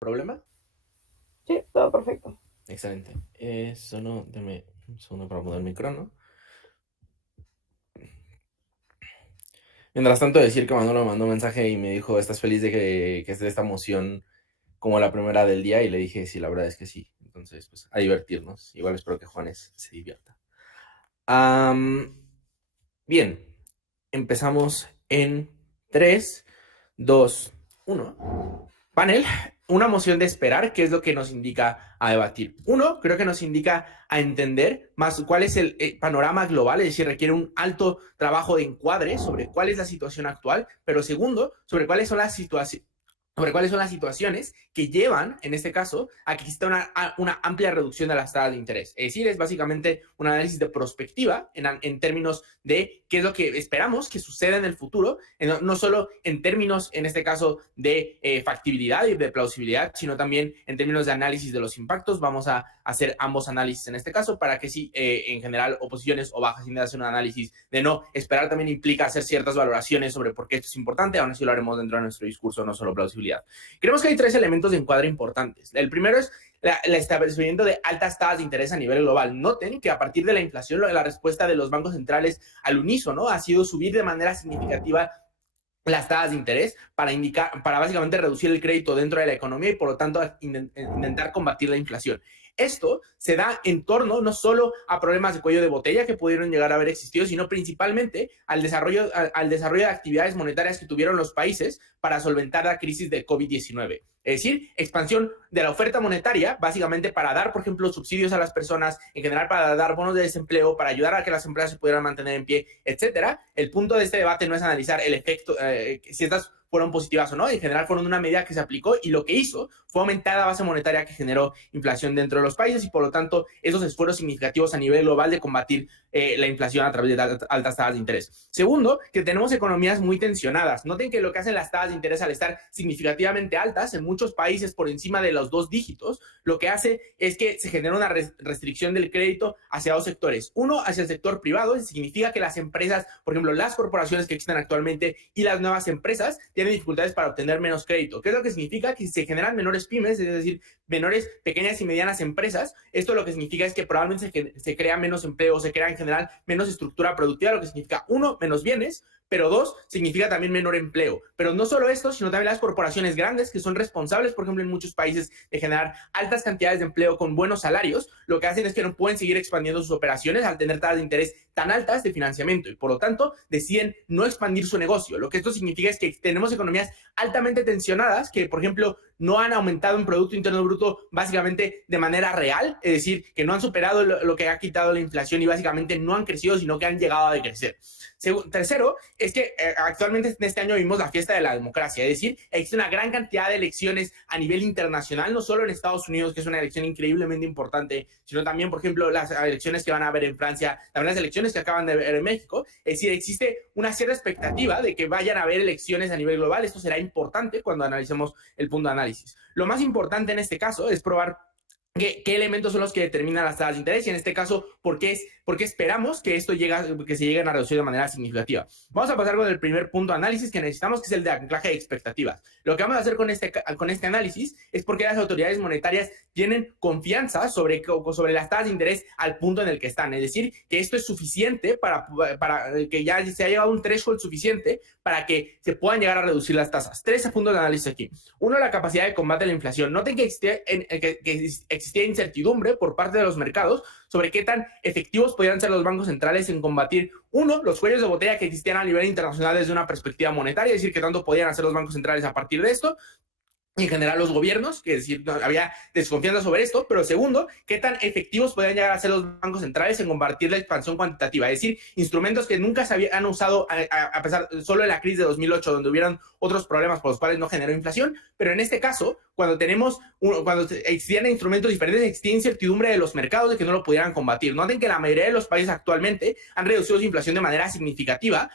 ¿Problema? Sí, todo perfecto. Excelente. Solo deme un segundo para poner mi crono. Mientras tanto, decir que Manolo me mandó un mensaje y me dijo, ¿estás feliz de que esté esta moción como la primera del día? Y le dije, sí, la verdad es que sí. Entonces, pues, a divertirnos. Igual espero que Juanes se divierta. Bien, empezamos en 3, 2, 1. Panel, una moción de esperar, ¿qué es lo que nos indica a debatir? Uno, creo que nos indica a entender más cuál es el panorama global, es decir, requiere un alto trabajo de encuadre sobre cuál es la situación actual, pero segundo, sobre cuáles son las situaciones que llevan, en este caso, a que exista una amplia reducción de las tasas de interés. Es decir, es básicamente un análisis de prospectiva en términos de qué es lo que esperamos que suceda en el futuro, no solo en términos, en este caso, de factibilidad y de plausibilidad, sino también en términos de análisis de los impactos. Vamos a hacer ambos análisis en este caso para que si en general oposiciones o bajas ideas hacen un análisis de no esperar también implica hacer ciertas valoraciones sobre por qué esto es importante, aún así lo haremos dentro de nuestro discurso, no solo plausibilidad. Creemos que hay 3 elementos de encuadre importantes. El primero es el establecimiento de altas tasas de interés a nivel global. Noten que a partir de la inflación, la respuesta de los bancos centrales al unísono ha sido subir de manera significativa las tasas de interés para básicamente reducir el crédito dentro de la economía y por lo tanto intentar combatir la inflación. Esto se da en torno no solo a problemas de cuello de botella que pudieron llegar a haber existido, sino principalmente al desarrollo de actividades monetarias que tuvieron los países para solventar la crisis de COVID-19. Es decir, expansión de la oferta monetaria, básicamente para dar, por ejemplo, subsidios a las personas, en general para dar bonos de desempleo, para ayudar a que las empresas se pudieran mantener en pie, etcétera. El punto de este debate no es analizar el efecto, si estas fueron positivas o no, en general fueron una medida que se aplicó y lo que hizo fue aumentar la base monetaria que generó inflación dentro de los países y por lo tanto esos esfuerzos significativos a nivel global de combatir la inflación a través de altas tasas de interés. Segundo, que tenemos economías muy tensionadas. Noten que lo que hacen las tasas de interés al estar significativamente altas en muchos países por encima de los 2 dígitos, lo que hace es que se genera una restricción del crédito hacia 2 sectores. Uno, hacia el sector privado, significa que las empresas, por ejemplo, las corporaciones que existen actualmente y las nuevas empresas tienen dificultades para obtener menos crédito. ¿Qué es lo que significa? Que se generan menores pymes, es decir, menores pequeñas y medianas empresas. Esto lo que significa es que probablemente se crea menos empleo, se crea en general menos estructura productiva, lo que significa, uno, menos bienes, pero 2, significa también menor empleo. Pero no solo esto, sino también las corporaciones grandes que son responsables, por ejemplo, en muchos países de generar altas cantidades de empleo con buenos salarios, lo que hacen es que no pueden seguir expandiendo sus operaciones al tener tasas de interés tan altas de financiamiento y por lo tanto deciden no expandir su negocio. Lo que esto significa es que tenemos economías altamente tensionadas que, por ejemplo, no han aumentado en Producto Interno Bruto básicamente de manera real, es decir, que no han superado lo que ha quitado la inflación y básicamente no han crecido, sino que han llegado a decrecer. Tercero, es que actualmente en este año vivimos la fiesta de la democracia, es decir, existe una gran cantidad de elecciones a nivel internacional, no solo en Estados Unidos, que es una elección increíblemente importante, sino también, por ejemplo, las elecciones que van a haber en Francia, también las elecciones que acaban de ver en México. Es decir, existe una cierta expectativa de que vayan a haber elecciones a nivel global. Esto será importante cuando analicemos el punto de análisis. Lo más importante en este caso es probar ¿Qué elementos son los que determinan las tasas de interés? Y en este caso, ¿por qué esperamos que se lleguen a reducir de manera significativa? Vamos a pasar con el primer punto de análisis que necesitamos, que es el de anclaje de expectativas. Lo que vamos a hacer con este análisis es porque las autoridades monetarias tienen confianza sobre las tasas de interés al punto en el que están. Es decir, que esto es suficiente para que ya se ha llegado a un threshold suficiente para que se puedan llegar a reducir las tasas. 3 puntos de análisis aquí. Uno, la capacidad de combate a la inflación. Noten que existía incertidumbre por parte de los mercados sobre qué tan efectivos podrían ser los bancos centrales en combatir, uno, los cuellos de botella que existían a nivel internacional desde una perspectiva monetaria, es decir, qué tanto podían hacer los bancos centrales a partir de esto, en general los gobiernos, que es decir, no, había desconfianza sobre esto, pero segundo, qué tan efectivos podían llegar a ser los bancos centrales en combatir la expansión cuantitativa, es decir, instrumentos que nunca se habían usado a pesar solo de la crisis de 2008, donde hubieron otros problemas por los cuales no generó inflación, pero en este caso, cuando existían instrumentos diferentes, existía incertidumbre de los mercados de que no lo pudieran combatir. Noten que la mayoría de los países actualmente han reducido su inflación de manera significativa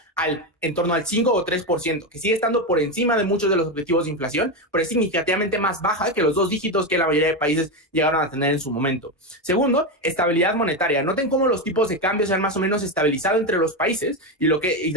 en torno al 5 o 3%, que sigue estando por encima de muchos de los objetivos de inflación, pero es significativo significativamente más baja que los 2 dígitos que la mayoría de países llegaron a tener en su momento. Segundo, estabilidad monetaria. Noten cómo los tipos de cambio se han más o menos estabilizado entre los países y lo que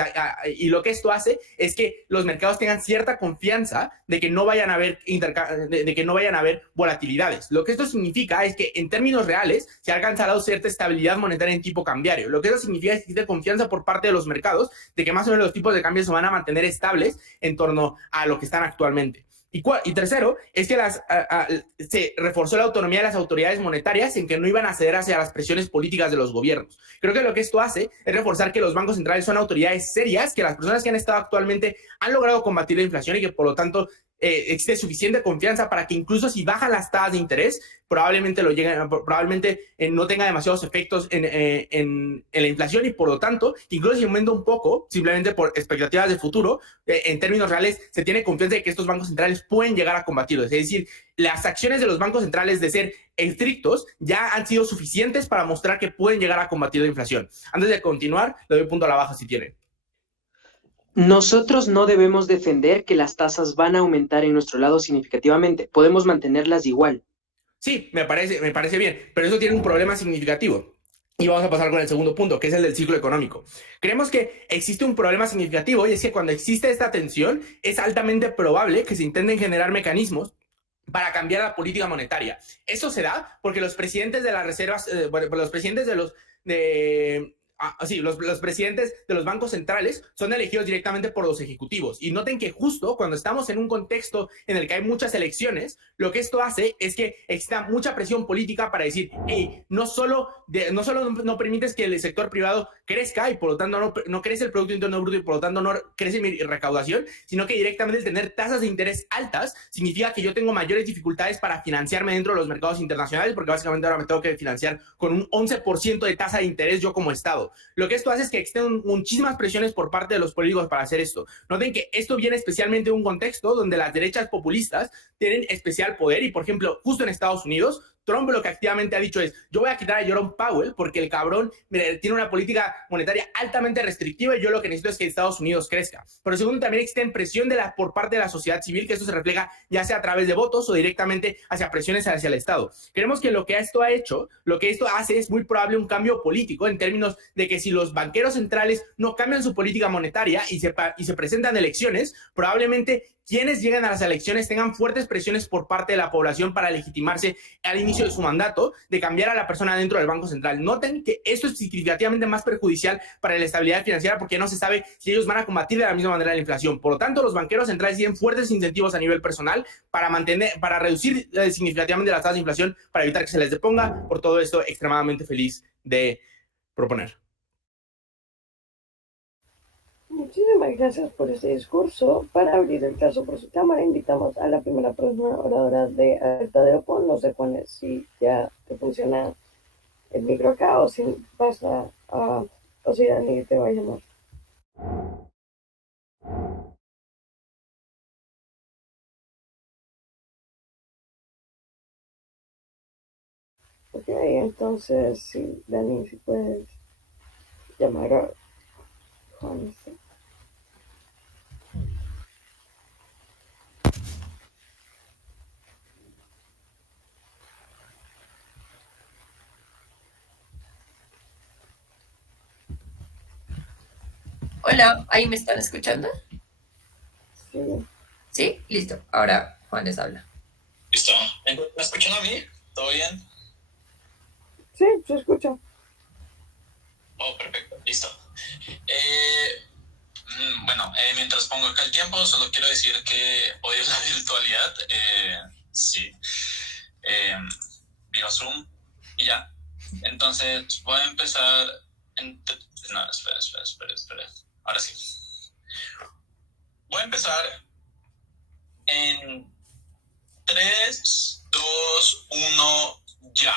esto hace es que los mercados tengan cierta confianza de que no vayan a haber volatilidades. Lo que esto significa es que en términos reales se ha alcanzado cierta estabilidad monetaria en tipo cambiario. Lo que eso significa es que existe confianza por parte de los mercados de que más o menos los tipos de cambio se van a mantener estables en torno a lo que están actualmente. Y tercero, es que se reforzó la autonomía de las autoridades monetarias en que no iban a ceder hacia las presiones políticas de los gobiernos. Creo que lo que esto hace es reforzar que los bancos centrales son autoridades serias, que las personas que han estado actualmente han logrado combatir la inflación y que por lo tanto existe suficiente confianza para que incluso si bajan las tasas de interés, probablemente no tenga demasiados efectos en la inflación y por lo tanto, incluso si aumenta un poco, simplemente por expectativas de futuro, en términos reales, se tiene confianza de que estos bancos centrales pueden llegar a combatirlo. Es decir, las acciones de los bancos centrales de ser estrictos ya han sido suficientes para mostrar que pueden llegar a combatir la inflación. Antes de continuar, le doy punto a la baja si tienen. Nosotros no debemos defender que las tasas van a aumentar en nuestro lado significativamente. Podemos mantenerlas igual. Sí, me parece bien, pero eso tiene un problema significativo. Y vamos a pasar con el segundo punto, que es el del ciclo económico. Creemos que existe un problema significativo y es que cuando existe esta tensión, es altamente probable que se intenten generar mecanismos para cambiar la política monetaria. Eso se da porque los presidentes de las reservas, los presidentes de los presidentes de los bancos centrales son elegidos directamente por los ejecutivos. Y noten que justo cuando estamos en un contexto en el que hay muchas elecciones, lo que esto hace es que exista mucha presión política para decir, hey, no solo no permites que el sector privado crezca y por lo tanto no crece el Producto Interno Bruto y por lo tanto no crece mi recaudación, sino que directamente el tener tasas de interés altas significa que yo tengo mayores dificultades para financiarme dentro de los mercados internacionales porque básicamente ahora me tengo que financiar con un 11% de tasa de interés yo como Estado. Lo que esto hace es que existen muchísimas presiones por parte de los políticos para hacer esto. Noten que esto viene especialmente de un contexto donde las derechas populistas tienen especial poder y, por ejemplo, justo en Estados Unidos, Trump lo que activamente ha dicho es, yo voy a quitar a Jerome Powell porque el cabrón tiene una política monetaria altamente restrictiva y yo lo que necesito es que Estados Unidos crezca. Pero segundo, también existe presión por parte de la sociedad civil, que esto se refleja ya sea a través de votos o directamente hacia presiones hacia el Estado. Creemos que lo que esto hace es muy probable un cambio político en términos de que si los banqueros centrales no cambian su política monetaria y se presentan elecciones, probablemente quienes lleguen a las elecciones tengan fuertes presiones por parte de la población para legitimarse al inicio de su mandato de cambiar a la persona dentro del Banco Central. Noten que esto es significativamente más perjudicial para la estabilidad financiera porque no se sabe si ellos van a combatir de la misma manera la inflación. Por lo tanto, los banqueros centrales tienen fuertes incentivos a nivel personal para reducir significativamente las tasas de inflación, para evitar que se les deponga. Por todo esto, extremadamente feliz de proponer. Muchísimas gracias por este discurso. Para abrir el caso por su cámara, invitamos a la primera persona oradora de Alerta de Opon. No sé, Juan, si ya te funciona el micro acá o si pasa o si Dani te va a llamar. Ok, entonces, sí, Dani, si puedes llamar a Juan. Sí. Hola, ¿ahí me están escuchando? Sí. Sí, listo. Ahora Juan les habla. Listo. ¿Me escuchan a mí? ¿Todo bien? Sí, se escucha. Oh, perfecto. Listo. Bueno, mientras pongo acá el tiempo, solo quiero decir que odio la virtualidad. Sí. Viva Zoom y ya. Entonces, voy a empezar... No, espera. Ahora sí. Voy a empezar en 3, 2, 1, ya.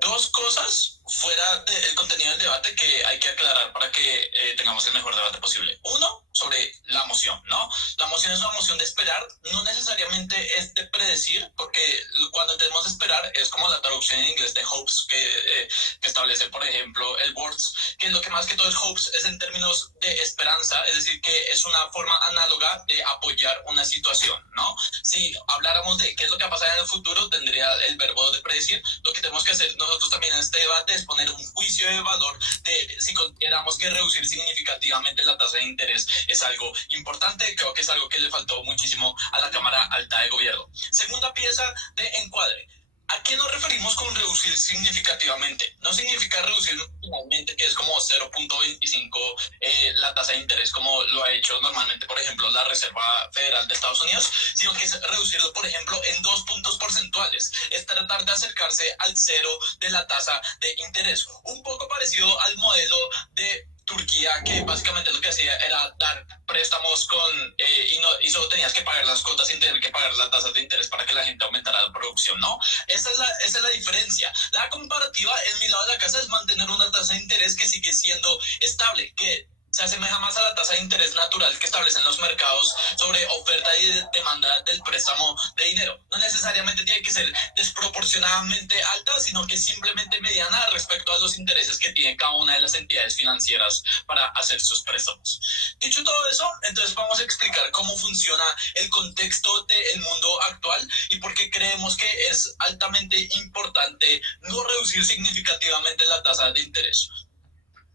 Dos cosas fuera del contenido del debate que hay que aclarar para que tengamos el mejor debate posible. Uno, sobre la moción, ¿no? La moción es una moción de esperar, no necesariamente es de predecir, porque cuando tenemos de esperar es como la traducción en inglés de hopes que establece, por ejemplo, el Words, que lo que más que todo es hopes es en términos de esperanza, es decir, que es una forma análoga de apoyar una situación, ¿no? Si habláramos de qué es lo que va a pasar en el futuro, tendría el verbo de predecir. Lo que tenemos que hacer nosotros también en este debate es poner un juicio de valor de si consideramos que reducir significativamente la tasa de interés es algo importante. Creo que es algo que le faltó muchísimo a la Cámara Alta de Gobierno. Segunda pieza de encuadre. ¿A qué nos referimos con reducir significativamente? No significa reducir finalmente, que es como 0.25 la tasa de interés, como lo ha hecho normalmente, por ejemplo, la Reserva Federal de Estados Unidos, sino que es reducirlo, por ejemplo, en 2 puntos porcentuales. Es tratar de acercarse al cero de la tasa de interés. Un poco parecido al modelo de Turquía, que básicamente lo que hacía era dar préstamos y solo tenías que pagar las cuotas sin tener que pagar las tasas de interés para que la gente aumentara la producción, ¿no? Esa es la diferencia. La comparativa en mi lado de la casa es mantener una tasa de interés que sigue siendo estable, que se asemeja más a la tasa de interés natural que establecen los mercados sobre oferta y demanda del préstamo de dinero. No necesariamente tiene que ser desproporcionadamente alta, sino que simplemente mediana respecto a los intereses que tiene cada una de las entidades financieras para hacer sus préstamos. Dicho todo eso, entonces vamos a explicar cómo funciona el contexto del mundo actual y por qué creemos que es altamente importante no reducir significativamente la tasa de interés.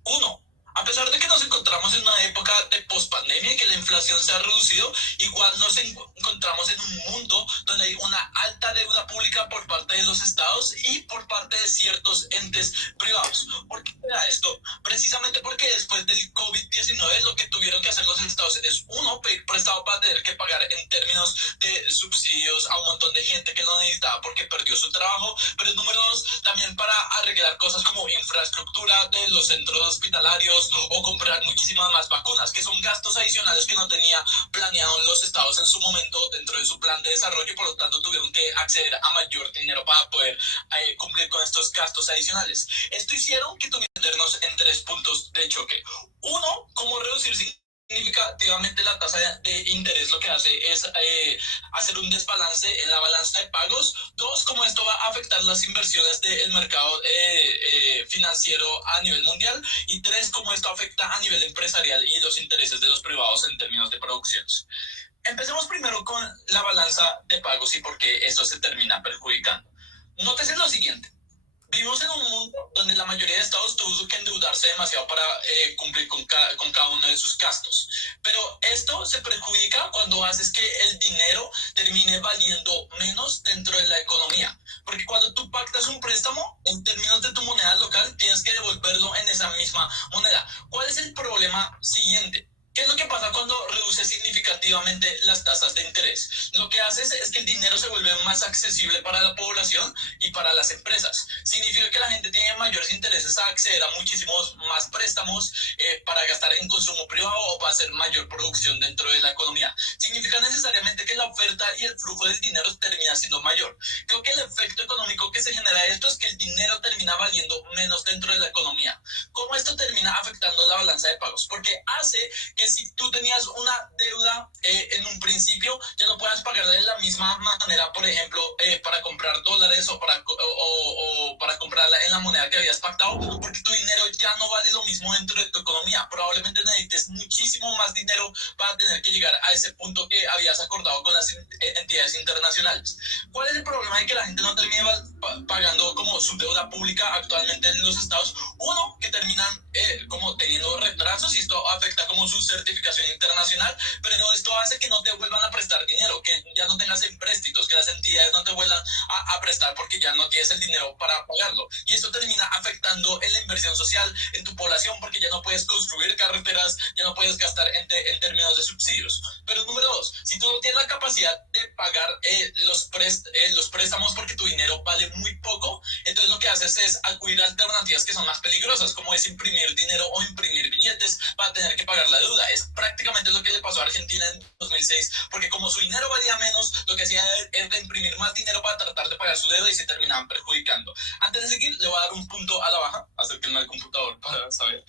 Uno, a pesar de que nos encontramos en una época de pospandemia y que la inflación se ha reducido, igual nos encontramos en un mundo donde hay una alta deuda pública por parte de los estados y por parte de ciertos entes privados. ¿Por qué era esto? Precisamente porque después del COVID-19 lo que tuvieron que hacer los estados es, uno, pedir prestado para tener que pagar en términos de subsidios a un montón de gente que lo necesitaba porque perdió su trabajo, pero número dos, también para arreglar cosas como infraestructura de los centros hospitalarios o comprar muchísimas más vacunas, que son gastos adicionales que no tenía planeado los estados en su momento dentro de su plan de desarrollo y por lo tanto tuvieron que acceder a mayor dinero para poder cumplir con estos gastos adicionales. Esto hicieron que tuvieran que entendernos en 3 puntos de choque. Uno, cómo reducir significativamente la tasa de interés. Lo que hace es hacer un desbalance en la balanza de pagos. Dos, cómo esto va a afectar las inversiones del mercado financiero a nivel mundial. Y tres, cómo esto afecta a nivel empresarial y los intereses de los privados en términos de producciones. Empecemos primero con la balanza de pagos y por qué esto se termina perjudicando. Nótese lo siguiente. Vivimos en un mundo donde la mayoría de estados tuvo que endeudarse demasiado para cumplir con cada uno de sus gastos. Pero esto se perjudica cuando haces que el dinero termine valiendo menos dentro de la economía. Porque cuando tú pactas un préstamo, en términos de tu moneda local, tienes que devolverlo en esa misma moneda. ¿Cuál es el problema siguiente? ¿Qué es lo que pasa cuando reduces significativamente las tasas de interés? Lo que haces es que el dinero se vuelve más accesible para la población y para las empresas. Significa que la gente tiene mayores intereses a acceder a muchísimos más préstamos para gastar en consumo privado o para hacer mayor producción dentro de la economía. Significa necesariamente que la oferta y el flujo del dinero termina siendo mayor. Creo que el efecto económico que se genera de esto es que el dinero termina valiendo menos dentro de la economía. ¿Cómo esto termina afectando la balanza de pagos? Porque hace que si tú tenías una deuda en un principio, ya no puedas pagarla de la misma manera, por ejemplo, para comprar dólares o para comprarla en la moneda que habías pactado, porque tu dinero ya no vale lo mismo dentro de tu economía. Probablemente necesites muchísimo más dinero para tener que llegar a ese punto que habías acordado con las entidades internacionales. ¿Cuál es el problema de que la gente no termine pagando como su deuda pública actualmente en los estados? Uno, que terminan como teniendo retrasos y esto afecta como su certificación internacional, pero esto hace que no te vuelvan a prestar dinero, que ya no tengas empréstitos, que las entidades no te vuelvan a prestar porque ya no tienes el dinero para pagarlo. Y esto termina afectando en la inversión social en tu población porque ya no puedes construir carreteras, ya no puedes gastar en términos de subsidios. Pero número dos, si tú no tienes la capacidad de pagar los préstamos porque tu dinero vale muy poco, entonces lo que haces es acudir a alternativas que son más peligrosas, como es imprimir dinero o imprimir billetes para tener que pagar la deuda. Es prácticamente lo que le pasó a Argentina en 2006, porque como su dinero valía menos, lo que hacía era imprimir más dinero para tratar de pagar su deuda y se terminaban perjudicando. Antes de seguir, le voy a dar un punto a la baja, acérquenme al computador para saber.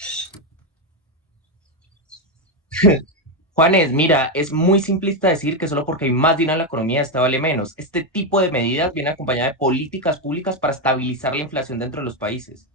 Juanes, mira, es muy simplista decir que solo porque hay más dinero en la economía, esta vale menos. Este tipo de medidas viene acompañada de políticas públicas para estabilizar la inflación dentro de los países.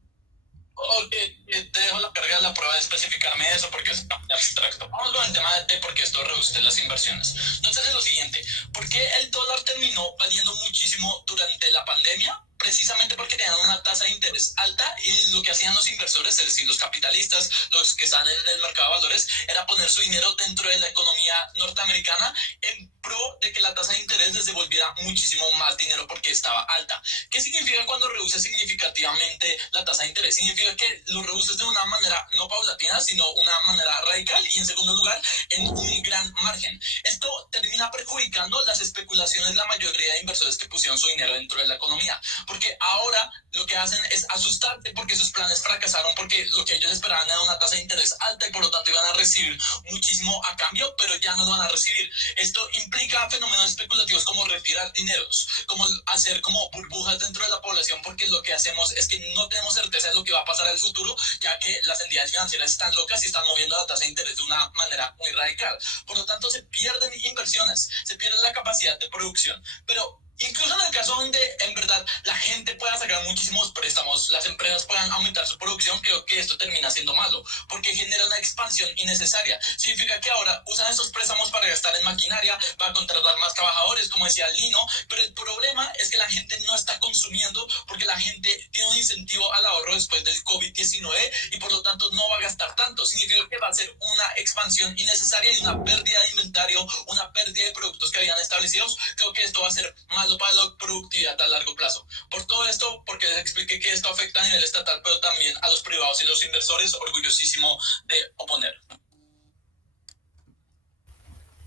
Ok, te dejo la carga de la prueba de especificarme eso porque es abstracto. Vamos con el tema de por qué esto reduce las inversiones. Nótese lo siguiente, ¿por qué el dólar terminó valiendo muchísimo durante la pandemia? Precisamente porque tenían una tasa de interés alta y lo que hacían los inversores, es decir, los capitalistas, los que están en el mercado de valores, era poner su dinero dentro de la economía norteamericana en pro de que la tasa de interés les devolviera muchísimo más dinero porque estaba alta. ¿Qué significa cuando reduces significativamente la tasa de interés? Significa que lo reduces de una manera no paulatina, sino una manera radical y en segundo lugar, en un gran margen. Esto termina perjudicando las especulaciones de la mayoría de inversores que pusieron su dinero dentro de la economía, porque ahora lo que hacen es asustarte porque sus planes fracasaron, porque lo que ellos esperaban era una tasa de interés alta y por lo tanto iban a recibir muchísimo a cambio, pero ya no lo van a recibir. Esto implica fenómenos especulativos como retirar dineros, como hacer como burbujas dentro de la población, porque lo que hacemos es que no tenemos certeza de lo que va a pasar en el futuro, ya que las entidades financieras están locas y están moviendo la tasa de interés de una manera muy radical. Por lo tanto, se pierden inversiones, se pierde la capacidad de producción, pero incluso en el caso donde en verdad la gente pueda sacar muchísimos préstamos, las empresas puedan aumentar su producción, creo que esto termina siendo malo, porque genera una expansión innecesaria. Significa que ahora usan estos préstamos para gastar en maquinaria, para contratar más trabajadores, como decía Lino, pero el problema es que la gente no está consumiendo porque la gente tiene un incentivo al ahorro después del COVID-19 y por lo tanto no va a gastar tanto. Significa que va a ser una expansión innecesaria y una pérdida de inventario, una pérdida de productos que habían establecidos. Creo que esto va a ser malo para la productividad a largo plazo. Por todo esto, porque les expliqué que esto afecta a nivel estatal, pero también a los privados y los inversores, orgullosísimo de oponer.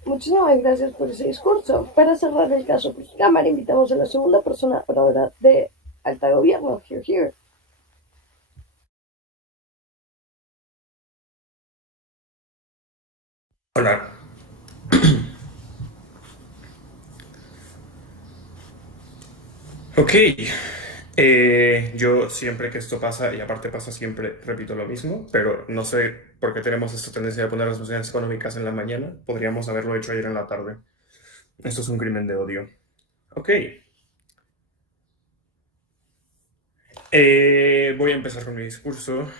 Muchísimas gracias por ese discurso. Para cerrar el caso por cámara, invitamos a la segunda persona oradora de Alta Gobierno, here. Hola. Ok. Yo siempre que esto pasa, y aparte pasa siempre, repito lo mismo, pero no sé por qué tenemos esta tendencia de poner las noticias económicas en la mañana. Podríamos haberlo hecho ayer en la tarde. Esto es un crimen de odio. Ok. Voy a empezar con mi discurso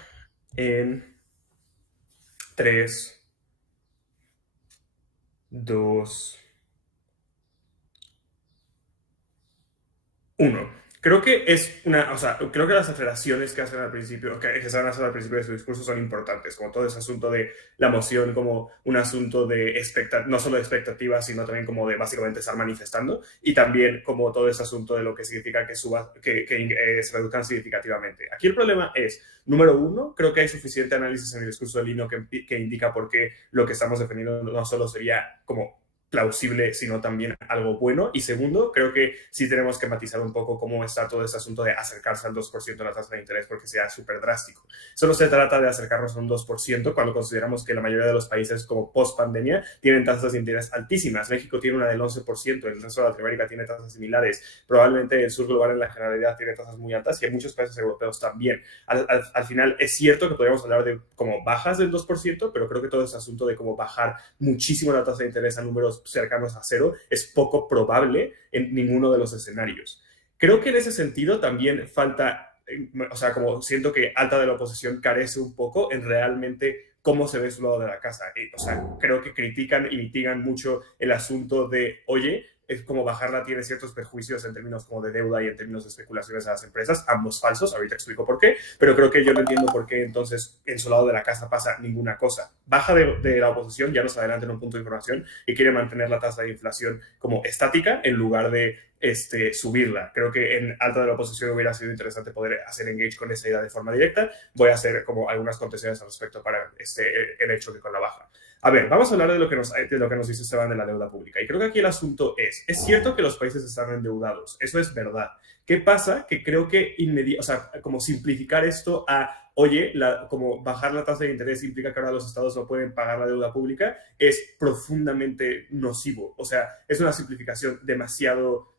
en 3, 2, 1. Creo que creo que las aclaraciones que hacen al principio, que se van a hacer al principio de su discurso son importantes, como todo ese asunto de la moción, como un asunto de no solo de expectativas, sino también como de básicamente estar manifestando, y también como todo ese asunto de lo que significa que se reduzcan significativamente. Aquí el problema es, número uno, creo que hay suficiente análisis en el discurso de Lino que indica por qué lo que estamos defendiendo no solo sería como plausible, sino también algo bueno. Y segundo, creo que sí tenemos que matizar un poco cómo está todo ese asunto de acercarse al 2% de la tasa de interés, porque sea súper drástico. Solo se trata de acercarnos a un 2% cuando consideramos que la mayoría de los países como post-pandemia tienen tasas de interés altísimas. México tiene una del 11%, el resto de Latinoamérica tiene tasas similares, probablemente el sur global en la generalidad tiene tasas muy altas y en muchos países europeos también. Al final es cierto que podríamos hablar de como bajas del 2%, pero creo que todo ese asunto de cómo bajar muchísimo la tasa de interés a números cercanos a cero es poco probable en ninguno de los escenarios. Creo que en ese sentido también falta, como siento que alta de la oposición carece un poco en realmente cómo se ve su lado de la casa. Creo que critican y mitigan mucho el asunto de, oye, es como bajarla tiene ciertos perjuicios en términos como de deuda y en términos de especulaciones a las empresas, ambos falsos, ahorita explico por qué, pero creo que yo no entiendo por qué entonces en su lado de la casa pasa ninguna cosa. Baja de la oposición, ya nos adelanta en un punto de información, y quiere mantener la tasa de inflación como estática en lugar de subirla. Creo que en alta de la oposición hubiera sido interesante poder hacer engage con esa idea de forma directa. Voy a hacer como algunas concesiones al respecto para el hecho que con la baja. A ver, vamos a hablar de lo que nos dice Esteban de la deuda pública. Y creo que aquí el asunto es cierto que los países están endeudados, eso es verdad. ¿Qué pasa? Que creo que como simplificar esto a, oye, como bajar la tasa de interés implica que ahora los estados no pueden pagar la deuda pública, es profundamente nocivo. O sea, es una simplificación demasiado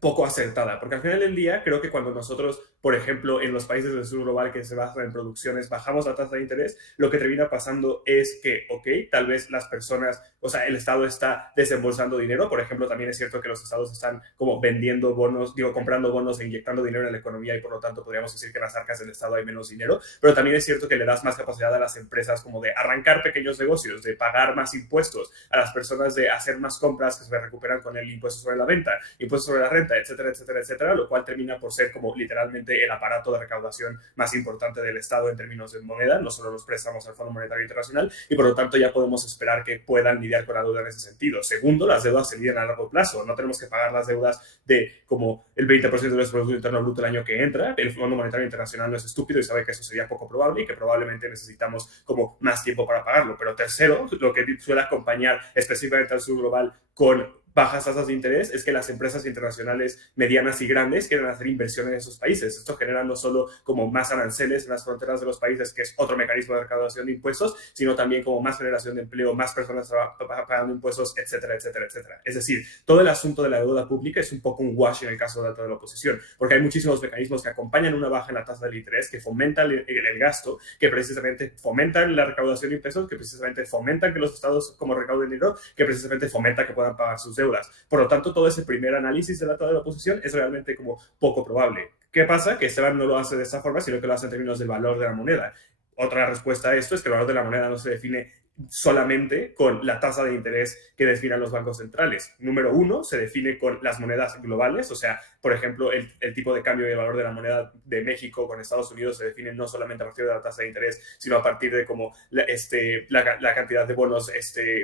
poco acertada, porque al final del día creo que cuando nosotros, por ejemplo, en los países del sur global que se basan en producciones, bajamos la tasa de interés, lo que termina pasando es que, ok, tal vez las personas, o sea, el Estado está desembolsando dinero, por ejemplo, también es cierto que los estados están como vendiendo bonos, comprando bonos e inyectando dinero en la economía y por lo tanto podríamos decir que en las arcas del Estado hay menos dinero, pero también es cierto que le das más capacidad a las empresas como de arrancar pequeños negocios, de pagar más impuestos, a las personas de hacer más compras que se recuperan con el impuesto sobre la venta, impuesto sobre la renta, etcétera, etcétera, etcétera, lo cual termina por ser como literalmente el aparato de recaudación más importante del Estado en términos de moneda, no solo los préstamos al Fondo Monetario Internacional, y por lo tanto ya podemos esperar que puedan lidiar con la deuda en ese sentido. Segundo, las deudas se lidian a largo plazo, no tenemos que pagar las deudas de como el 20% de nuestro Producto Interno Bruto el año que entra, el Fondo Monetario Internacional no es estúpido y sabe que eso sería poco probable y que probablemente necesitamos como más tiempo para pagarlo. Pero tercero, lo que suele acompañar específicamente al sur global con bajas tasas de interés es que las empresas internacionales medianas y grandes quieren hacer inversión en esos países. Esto genera no solo como más aranceles en las fronteras de los países, que es otro mecanismo de recaudación de impuestos, sino también como más generación de empleo, más personas pagando impuestos, etcétera, etcétera, etcétera. Es decir, todo el asunto de la deuda pública es un poco un wash en el caso de la oposición, porque hay muchísimos mecanismos que acompañan una baja en la tasa del interés, que fomentan el gasto, que precisamente fomentan la recaudación de impuestos, que precisamente fomentan que los estados como recauden dinero, que precisamente fomentan que puedan pagar sus deudas. Por lo tanto, todo ese primer análisis de la data de la oposición es realmente como poco probable. ¿Qué pasa? Que Esteban no lo hace de esta forma, sino que lo hace en términos del valor de la moneda. Otra respuesta a esto es que el valor de la moneda no se define solamente con la tasa de interés que definan los bancos centrales. Número uno, se define con las monedas globales, o sea, por ejemplo, el tipo de cambio y el valor de la moneda de México con Estados Unidos se define no solamente a partir de la tasa de interés, sino a partir de como la cantidad de bonos,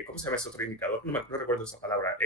¿cómo se llama ese otro indicador? No recuerdo esa palabra.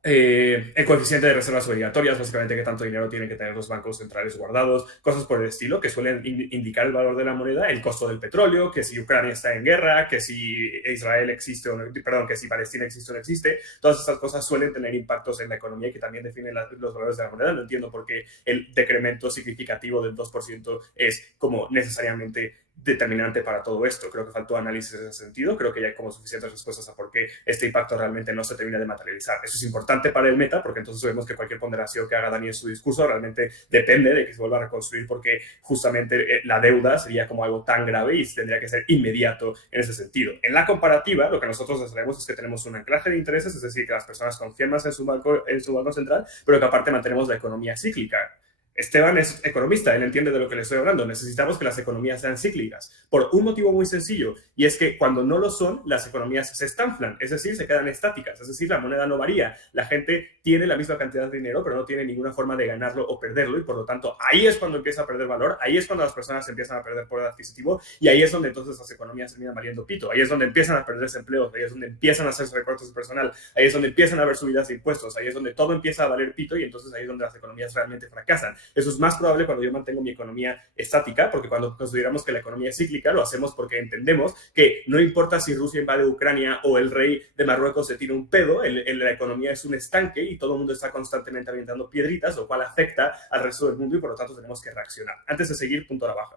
El coeficiente de reservas obligatorias, básicamente qué tanto dinero tienen que tener los bancos centrales guardados, cosas por el estilo que suelen indicar el valor de la moneda, el costo del petróleo, que si Ucrania está en guerra, que si Israel existe o no, perdón, que si Palestina existe o no existe, todas estas cosas suelen tener impactos en la economía que también definen los valores de la moneda. No entiendo por qué el decremento significativo del 2% es como necesariamente determinante para todo esto. Creo que faltó análisis en ese sentido. Creo que ya hay como suficientes respuestas a por qué este impacto realmente no se termina de materializar. Eso es importante para el meta, porque entonces vemos que cualquier ponderación que haga Dani en su discurso realmente depende de que se vuelva a reconstruir, porque justamente la deuda sería como algo tan grave y tendría que ser inmediato en ese sentido. En la comparativa, lo que nosotros traemos es que tenemos un anclaje de intereses, es decir, que las personas confían más en su banco central, pero que aparte mantenemos la economía cíclica. Esteban es economista, él entiende de lo que le estoy hablando. Necesitamos que las economías sean cíclicas por un motivo muy sencillo, y es que cuando no lo son, las economías se estanflan, es decir, se quedan estáticas, es decir, la moneda no varía. La gente tiene la misma cantidad de dinero, pero no tiene ninguna forma de ganarlo o perderlo, y por lo tanto, ahí es cuando empieza a perder valor, ahí es cuando las personas empiezan a perder poder adquisitivo, y ahí es donde entonces las economías terminan valiendo pito, ahí es donde empiezan a perderse empleos, ahí es donde empiezan a hacerse recortes de personal, ahí es donde empiezan a haber subidas de impuestos, ahí es donde todo empieza a valer pito, y entonces ahí es donde las economías realmente fracasan. Eso es más probable cuando yo mantengo mi economía estática, porque cuando consideramos que la economía es cíclica, lo hacemos porque entendemos que no importa si Rusia invade Ucrania o el rey de Marruecos se tira un pedo, la economía es un estanque y todo el mundo está constantemente aventando piedritas, lo cual afecta al resto del mundo y por lo tanto tenemos que reaccionar. Antes de seguir, punto a la baja.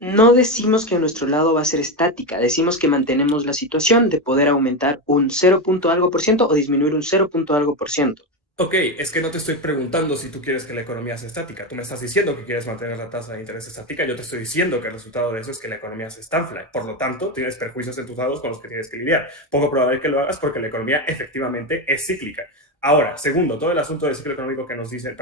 No decimos que nuestro lado va a ser estática, decimos que mantenemos la situación de poder aumentar un 0. Algo por ciento o disminuir un 0. Algo por ciento. Ok, es que no te estoy preguntando si tú quieres que la economía sea estática. Tú me estás diciendo que quieres mantener la tasa de interés estática. Yo te estoy diciendo que el resultado de eso es que la economía se estanfla. Por lo tanto, tienes perjuicios en tus lados con los que tienes que lidiar. Poco probable que lo hagas porque la economía efectivamente es cíclica. Ahora, segundo, todo el asunto del ciclo económico que nos dicen,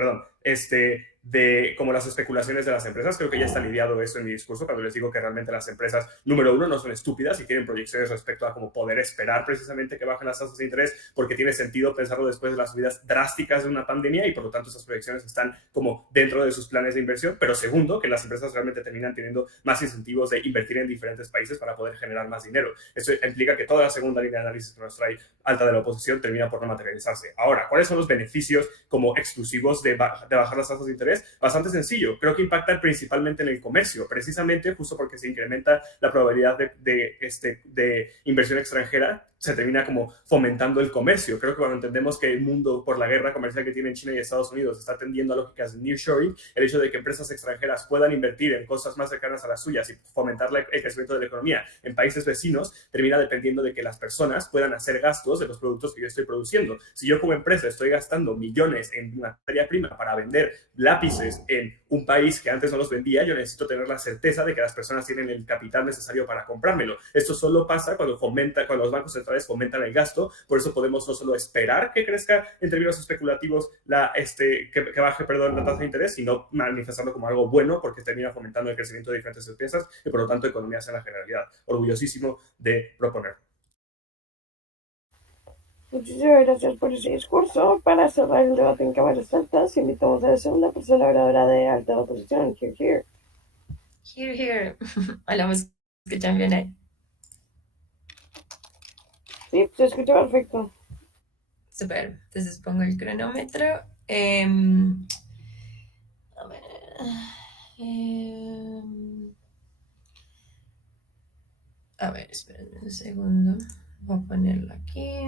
de como las especulaciones de las empresas, creo que ya está lidiado eso en mi discurso cuando les digo que realmente las empresas, número uno, no son estúpidas y tienen proyecciones respecto a cómo poder esperar precisamente que bajen las tasas de interés, porque tiene sentido pensarlo después de las subidas drásticas de una pandemia y por lo tanto esas proyecciones están como dentro de sus planes de inversión. Pero segundo, que las empresas realmente terminan teniendo más incentivos de invertir en diferentes países para poder generar más dinero. Eso implica que toda la segunda línea de análisis que nos trae Alta de la oposición termina por no materializarse. Ahora, ¿cuáles son los beneficios como exclusivos de bajar las tasas de interés? Bastante sencillo. Creo que impactan principalmente en el comercio, precisamente justo porque se incrementa la probabilidad de inversión extranjera, se termina como fomentando el comercio. Creo que cuando entendemos que el mundo, por la guerra comercial que tienen China y Estados Unidos, está tendiendo a lógicas de nearshoring, el hecho de que empresas extranjeras puedan invertir en cosas más cercanas a las suyas y fomentar el crecimiento de la economía en países vecinos, termina dependiendo de que las personas puedan hacer gastos de los productos que yo estoy produciendo. Si yo como empresa estoy gastando millones en una materia prima para vender lápices en un país que antes no los vendía, yo necesito tener la certeza de que las personas tienen el capital necesario para comprármelo. Esto solo pasa cuando los bancos centrales fomentan el gasto. Por eso podemos no solo esperar que crezca en términos especulativos que baje la tasa de interés, sino manifestarlo como algo bueno, porque termina fomentando el crecimiento de diferentes empresas y por lo tanto economías en la generalidad. Orgullosísimo de proponer. Muchísimas gracias por ese discurso. Para cerrar el debate en cámaras altas, invitamos a la segunda persona oradora de alta oposición, here. Here. Hola, ¿me escuchan bien ahí? Sí, se escucha perfecto. Super. Entonces pongo el cronómetro. A ver. A ver, esperen un segundo. Voy a ponerlo aquí.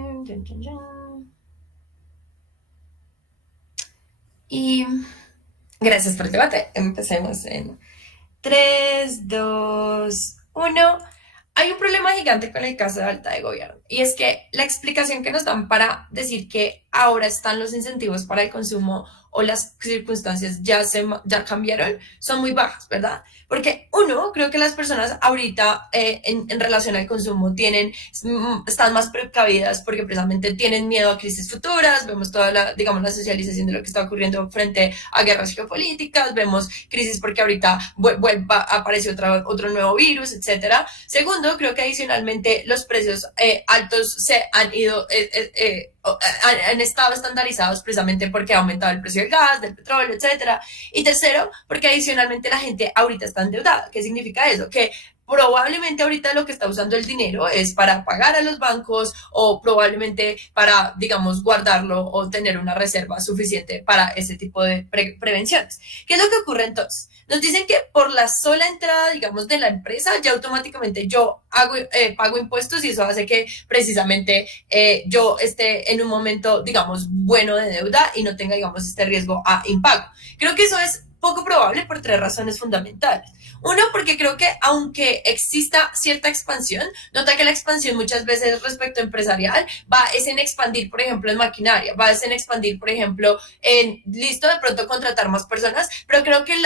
Y gracias por el debate. Empecemos en 3, 2, 1. Hay un problema gigante con el caso de Alta de Gobierno, y es que la explicación que nos dan para decir que ahora están los incentivos para el consumo o las circunstancias ya cambiaron son muy bajas, ¿verdad? Porque uno, creo que las personas ahorita en relación al consumo están más precavidas porque precisamente tienen miedo a crisis futuras. Vemos toda la socialización de lo que está ocurriendo frente a guerras geopolíticas, vemos crisis porque ahorita apareció otro nuevo virus, etcétera. Segundo, creo que adicionalmente los precios altos se han ido han estado estandarizados precisamente porque ha aumentado el precio del gas, del petróleo, etcétera. Y tercero, porque adicionalmente la gente ahorita está endeudada. ¿Qué significa eso? Que probablemente ahorita lo que está usando el dinero es para pagar a los bancos o probablemente para, guardarlo o tener una reserva suficiente para ese tipo de prevenciones. ¿Qué es lo que ocurre entonces? Nos dicen que por la sola entrada, de la empresa, ya automáticamente yo pago impuestos y eso hace que precisamente yo esté en un momento, bueno de deuda y no tenga, este riesgo a impago. Creo que eso es poco probable por 3 razones fundamentales. Uno, porque creo que aunque exista cierta expansión, nota que la expansión muchas veces respecto a empresarial es en expandir, por ejemplo, en maquinaria, es en expandir, por ejemplo, de pronto contratar más personas, pero creo que el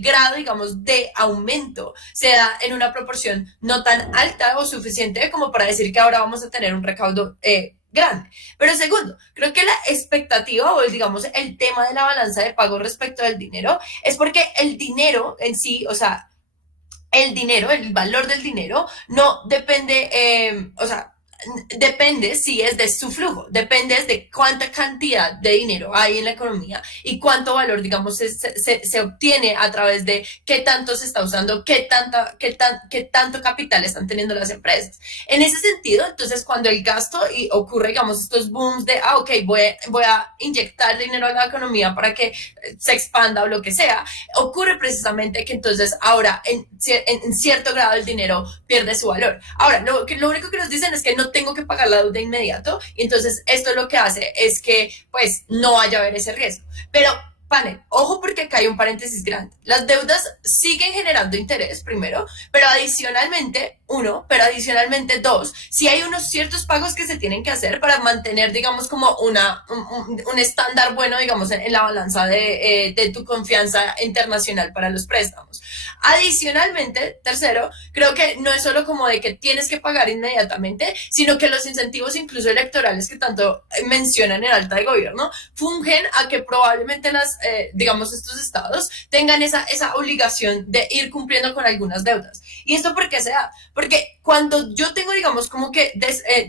grado, de aumento se da en una proporción no tan alta o suficiente como para decir que ahora vamos a tener un recaudo grande. Pero segundo, creo que la expectativa o el tema de la balanza de pago respecto al dinero es porque el dinero en sí, el valor del dinero no depende, depende si es de su flujo, depende de cuánta cantidad de dinero hay en la economía y cuánto valor, se obtiene a través de qué tanto se está usando, qué tanto capital están teniendo las empresas. En ese sentido, entonces, cuando el gasto ocurre, estos booms de, voy a inyectar dinero a la economía para que se expanda o lo que sea, ocurre precisamente que entonces ahora en cierto grado el dinero pierde su valor. Ahora, lo único que nos dicen es que no tengo que pagar la deuda de inmediato, y entonces esto lo que hace es que pues no vaya a haber ese riesgo. Pero panel, ojo, porque acá hay un paréntesis grande. Las deudas siguen generando interés, primero, pero adicionalmente, dos, si hay unos ciertos pagos que se tienen que hacer para mantener, como un estándar bueno, en la balanza de tu confianza internacional para los préstamos. Adicionalmente, tercero, creo que no es solo como de que tienes que pagar inmediatamente, sino que los incentivos incluso electorales que tanto mencionan en Alta de Gobierno fungen a que probablemente las digamos, estos estados tengan esa obligación de ir cumpliendo con algunas deudas. ¿Y esto por qué se da? Porque cuando yo tengo, digamos, como que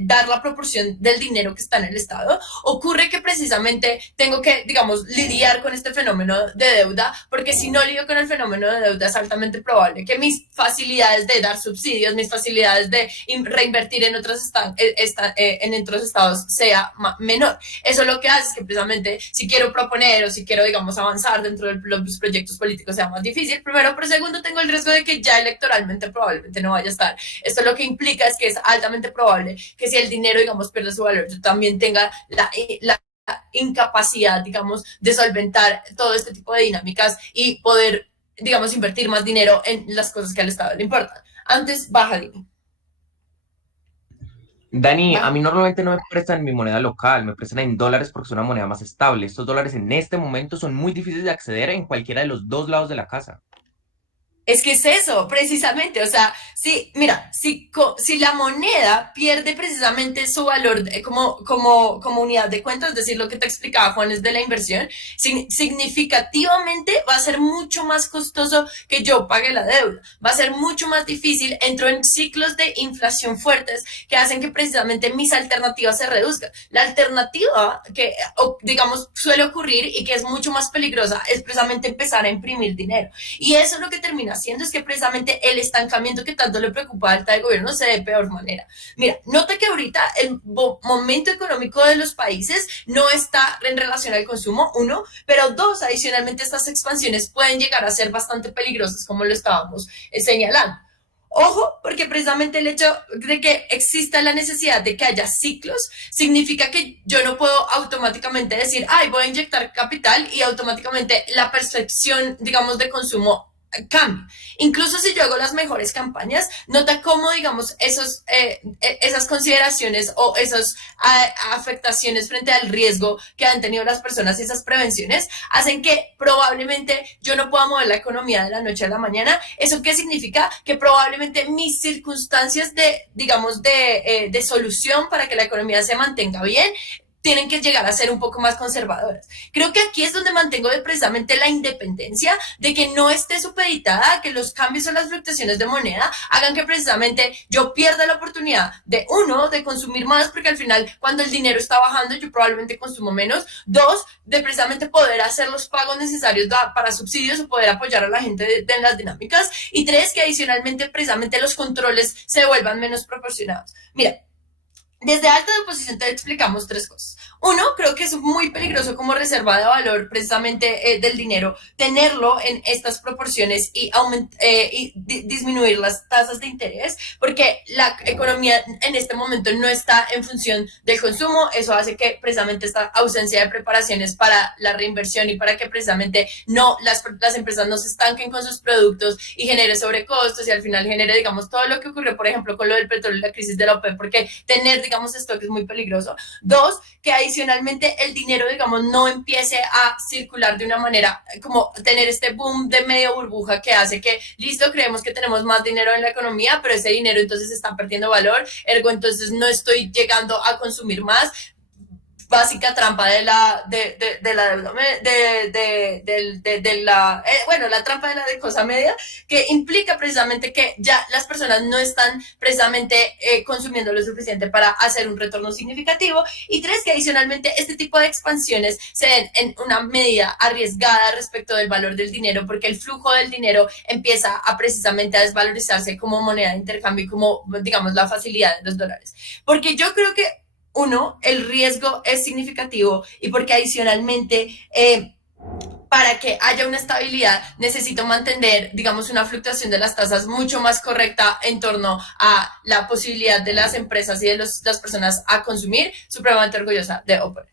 dar la proporción del dinero que está en el Estado, ocurre que precisamente tengo que, digamos, lidiar con este fenómeno de deuda, porque si no lidio con el fenómeno de deuda es altamente probable que mis facilidades de dar subsidios, mis facilidades de reinvertir en otros estados sea menor. Eso lo que hace es que precisamente si quiero proponer o si quiero, digamos, avanzar dentro de los proyectos políticos sea más difícil, primero, pero segundo, tengo el riesgo de que ya electoralmente probablemente no vaya a estar. Esto lo que implica es que es altamente probable que si el dinero, digamos, pierde su valor, yo también tenga la incapacidad, digamos, de solventar todo este tipo de dinámicas y poder, digamos, invertir más dinero en las cosas que al Estado le importan. Antes, baja, Dini. Dani, a Baja. mí normalmente no me prestan en mi moneda local, me prestan en dólares porque es una moneda más estable. Estos dólares en este momento son muy difíciles de acceder en cualquiera de los dos lados de la casa. Es que es eso, precisamente. O sea, mira, si la moneda pierde precisamente su valor como unidad de cuenta, es decir, lo que te explicaba Juanes de la inversión, significativamente va a ser mucho más costoso que yo pague la deuda. Va a ser mucho más difícil, entro en ciclos de inflación fuertes que hacen que precisamente mis alternativas se reduzcan. La alternativa que, digamos, suele ocurrir y que es mucho más peligrosa es precisamente empezar a imprimir dinero. Y eso es lo que termina haciendo es que precisamente el estancamiento que tanto le preocupa a Alta del gobierno se dé de peor manera. Mira, nota que ahorita el momento económico de los países no está en relación al consumo, uno, pero dos, adicionalmente estas expansiones pueden llegar a ser bastante peligrosas, como lo estábamos señalando. Ojo, porque precisamente el hecho de que exista la necesidad de que haya ciclos significa que yo no puedo automáticamente decir, ay, voy a inyectar capital y automáticamente la percepción, digamos, de consumo cambia. Incluso si yo hago las mejores campañas, nota cómo, digamos, esas consideraciones o esas afectaciones frente al riesgo que han tenido las personas y esas prevenciones hacen que probablemente yo no pueda mover la economía de la noche a la mañana. ¿Eso qué significa? Que probablemente mis circunstancias digamos, de solución para que la economía se mantenga bien tienen que llegar a ser un poco más conservadoras. Creo que aquí es donde mantengo precisamente la independencia de que no esté supeditada a que los cambios o las fluctuaciones de moneda hagan que precisamente yo pierda la oportunidad de, uno, de consumir más, porque al final cuando el dinero está bajando yo probablemente consumo menos, dos, de precisamente poder hacer los pagos necesarios para subsidios o poder apoyar a la gente en las dinámicas, y tres, que adicionalmente precisamente los controles se vuelvan menos proporcionados. Mira, desde alta de oposición te explicamos tres cosas. Uno, creo que es muy peligroso como reserva de valor precisamente del dinero, tenerlo en estas proporciones y disminuir las tasas de interés, porque la economía en este momento no está en función del consumo. Eso hace que precisamente esta ausencia de preparaciones para la reinversión y para que precisamente las empresas no se estanquen con sus productos y genere sobrecostos y al final genere, digamos, todo lo que ocurrió, por ejemplo, con lo del petróleo y la crisis de la OPEP, porque tener, digamos, esto que es muy peligroso. Dos, que adicionalmente el dinero, digamos, no empiece a circular de una manera como tener este boom de medio burbuja que hace que, listo, creemos que tenemos más dinero en la economía, pero ese dinero entonces está perdiendo valor, ergo entonces no estoy llegando a consumir más. Básica trampa de la deuda, la trampa de la de cosa media, que implica precisamente que ya las personas no están precisamente consumiendo lo suficiente para hacer un retorno significativo, y tres, que adicionalmente este tipo de expansiones se den en una medida arriesgada respecto del valor del dinero, porque el flujo del dinero empieza a precisamente a desvalorizarse como moneda de intercambio y como, digamos, la facilidad de los dólares. Porque yo creo que uno, el riesgo es significativo, y porque adicionalmente para que haya una estabilidad necesito mantener, digamos, una fluctuación de las tasas mucho más correcta en torno a la posibilidad de las empresas y de las personas a consumir. Supremamente orgullosa de Opera.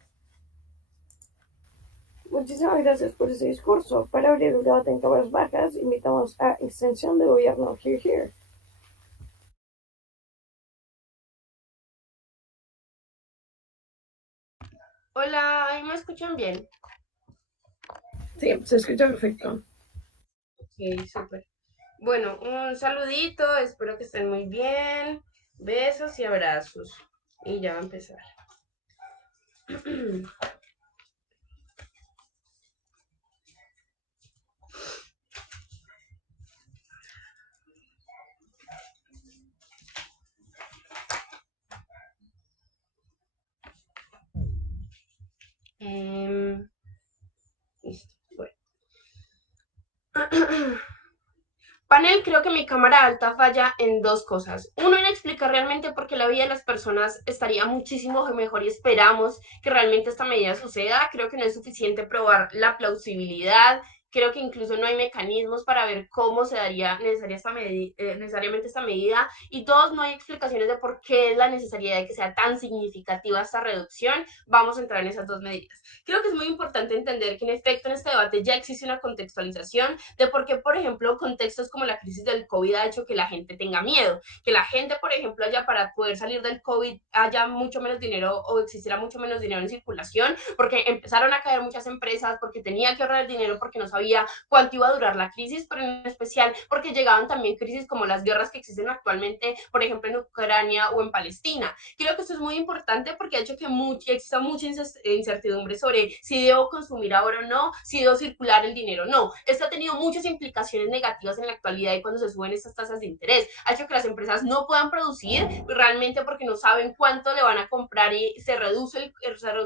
Muchísimas gracias por ese discurso. Para abrir un debate en cámaras bajas, invitamos a Extensión de Gobierno. Here, here. Hola, ¿ahí me escuchan bien? Sí, se escucha perfecto. Ok, súper. Bueno, un saludito, espero que estén muy bien. Besos y abrazos. Y ya va a empezar. Listo, bueno. Panel, creo que mi cámara alta falla en dos cosas. Uno, en explicar realmente por qué la vida de las personas estaría muchísimo mejor y esperamos que realmente esta medida suceda. Creo que no es suficiente probar la plausibilidad. Creo que incluso no hay mecanismos para ver cómo se daría necesariamente esta medida. Y dos, no hay explicaciones de por qué es la necesidad de que sea tan significativa esta reducción. Vamos a entrar en esas dos medidas. Creo que es muy importante entender que en efecto en este debate ya existe una contextualización de por qué, por ejemplo, contextos como la crisis del COVID ha hecho que la gente tenga miedo, que la gente, por ejemplo, haya para poder salir del COVID haya mucho menos dinero o existiera mucho menos dinero en circulación, porque empezaron a caer muchas empresas, porque tenía que ahorrar el dinero, porque no sabía cuánto iba a durar la crisis, pero en especial porque llegaban también crisis como las guerras que existen actualmente, por ejemplo, en Ucrania o en Palestina. Creo que esto es muy importante porque ha hecho que exista mucha incertidumbre sobre si debo consumir ahora o no, si debo circular el dinero o no. Esto ha tenido muchas implicaciones negativas en la actualidad y cuando se suben estas tasas de interés. Ha hecho que las empresas no puedan producir realmente porque no saben cuánto le van a comprar y se reduce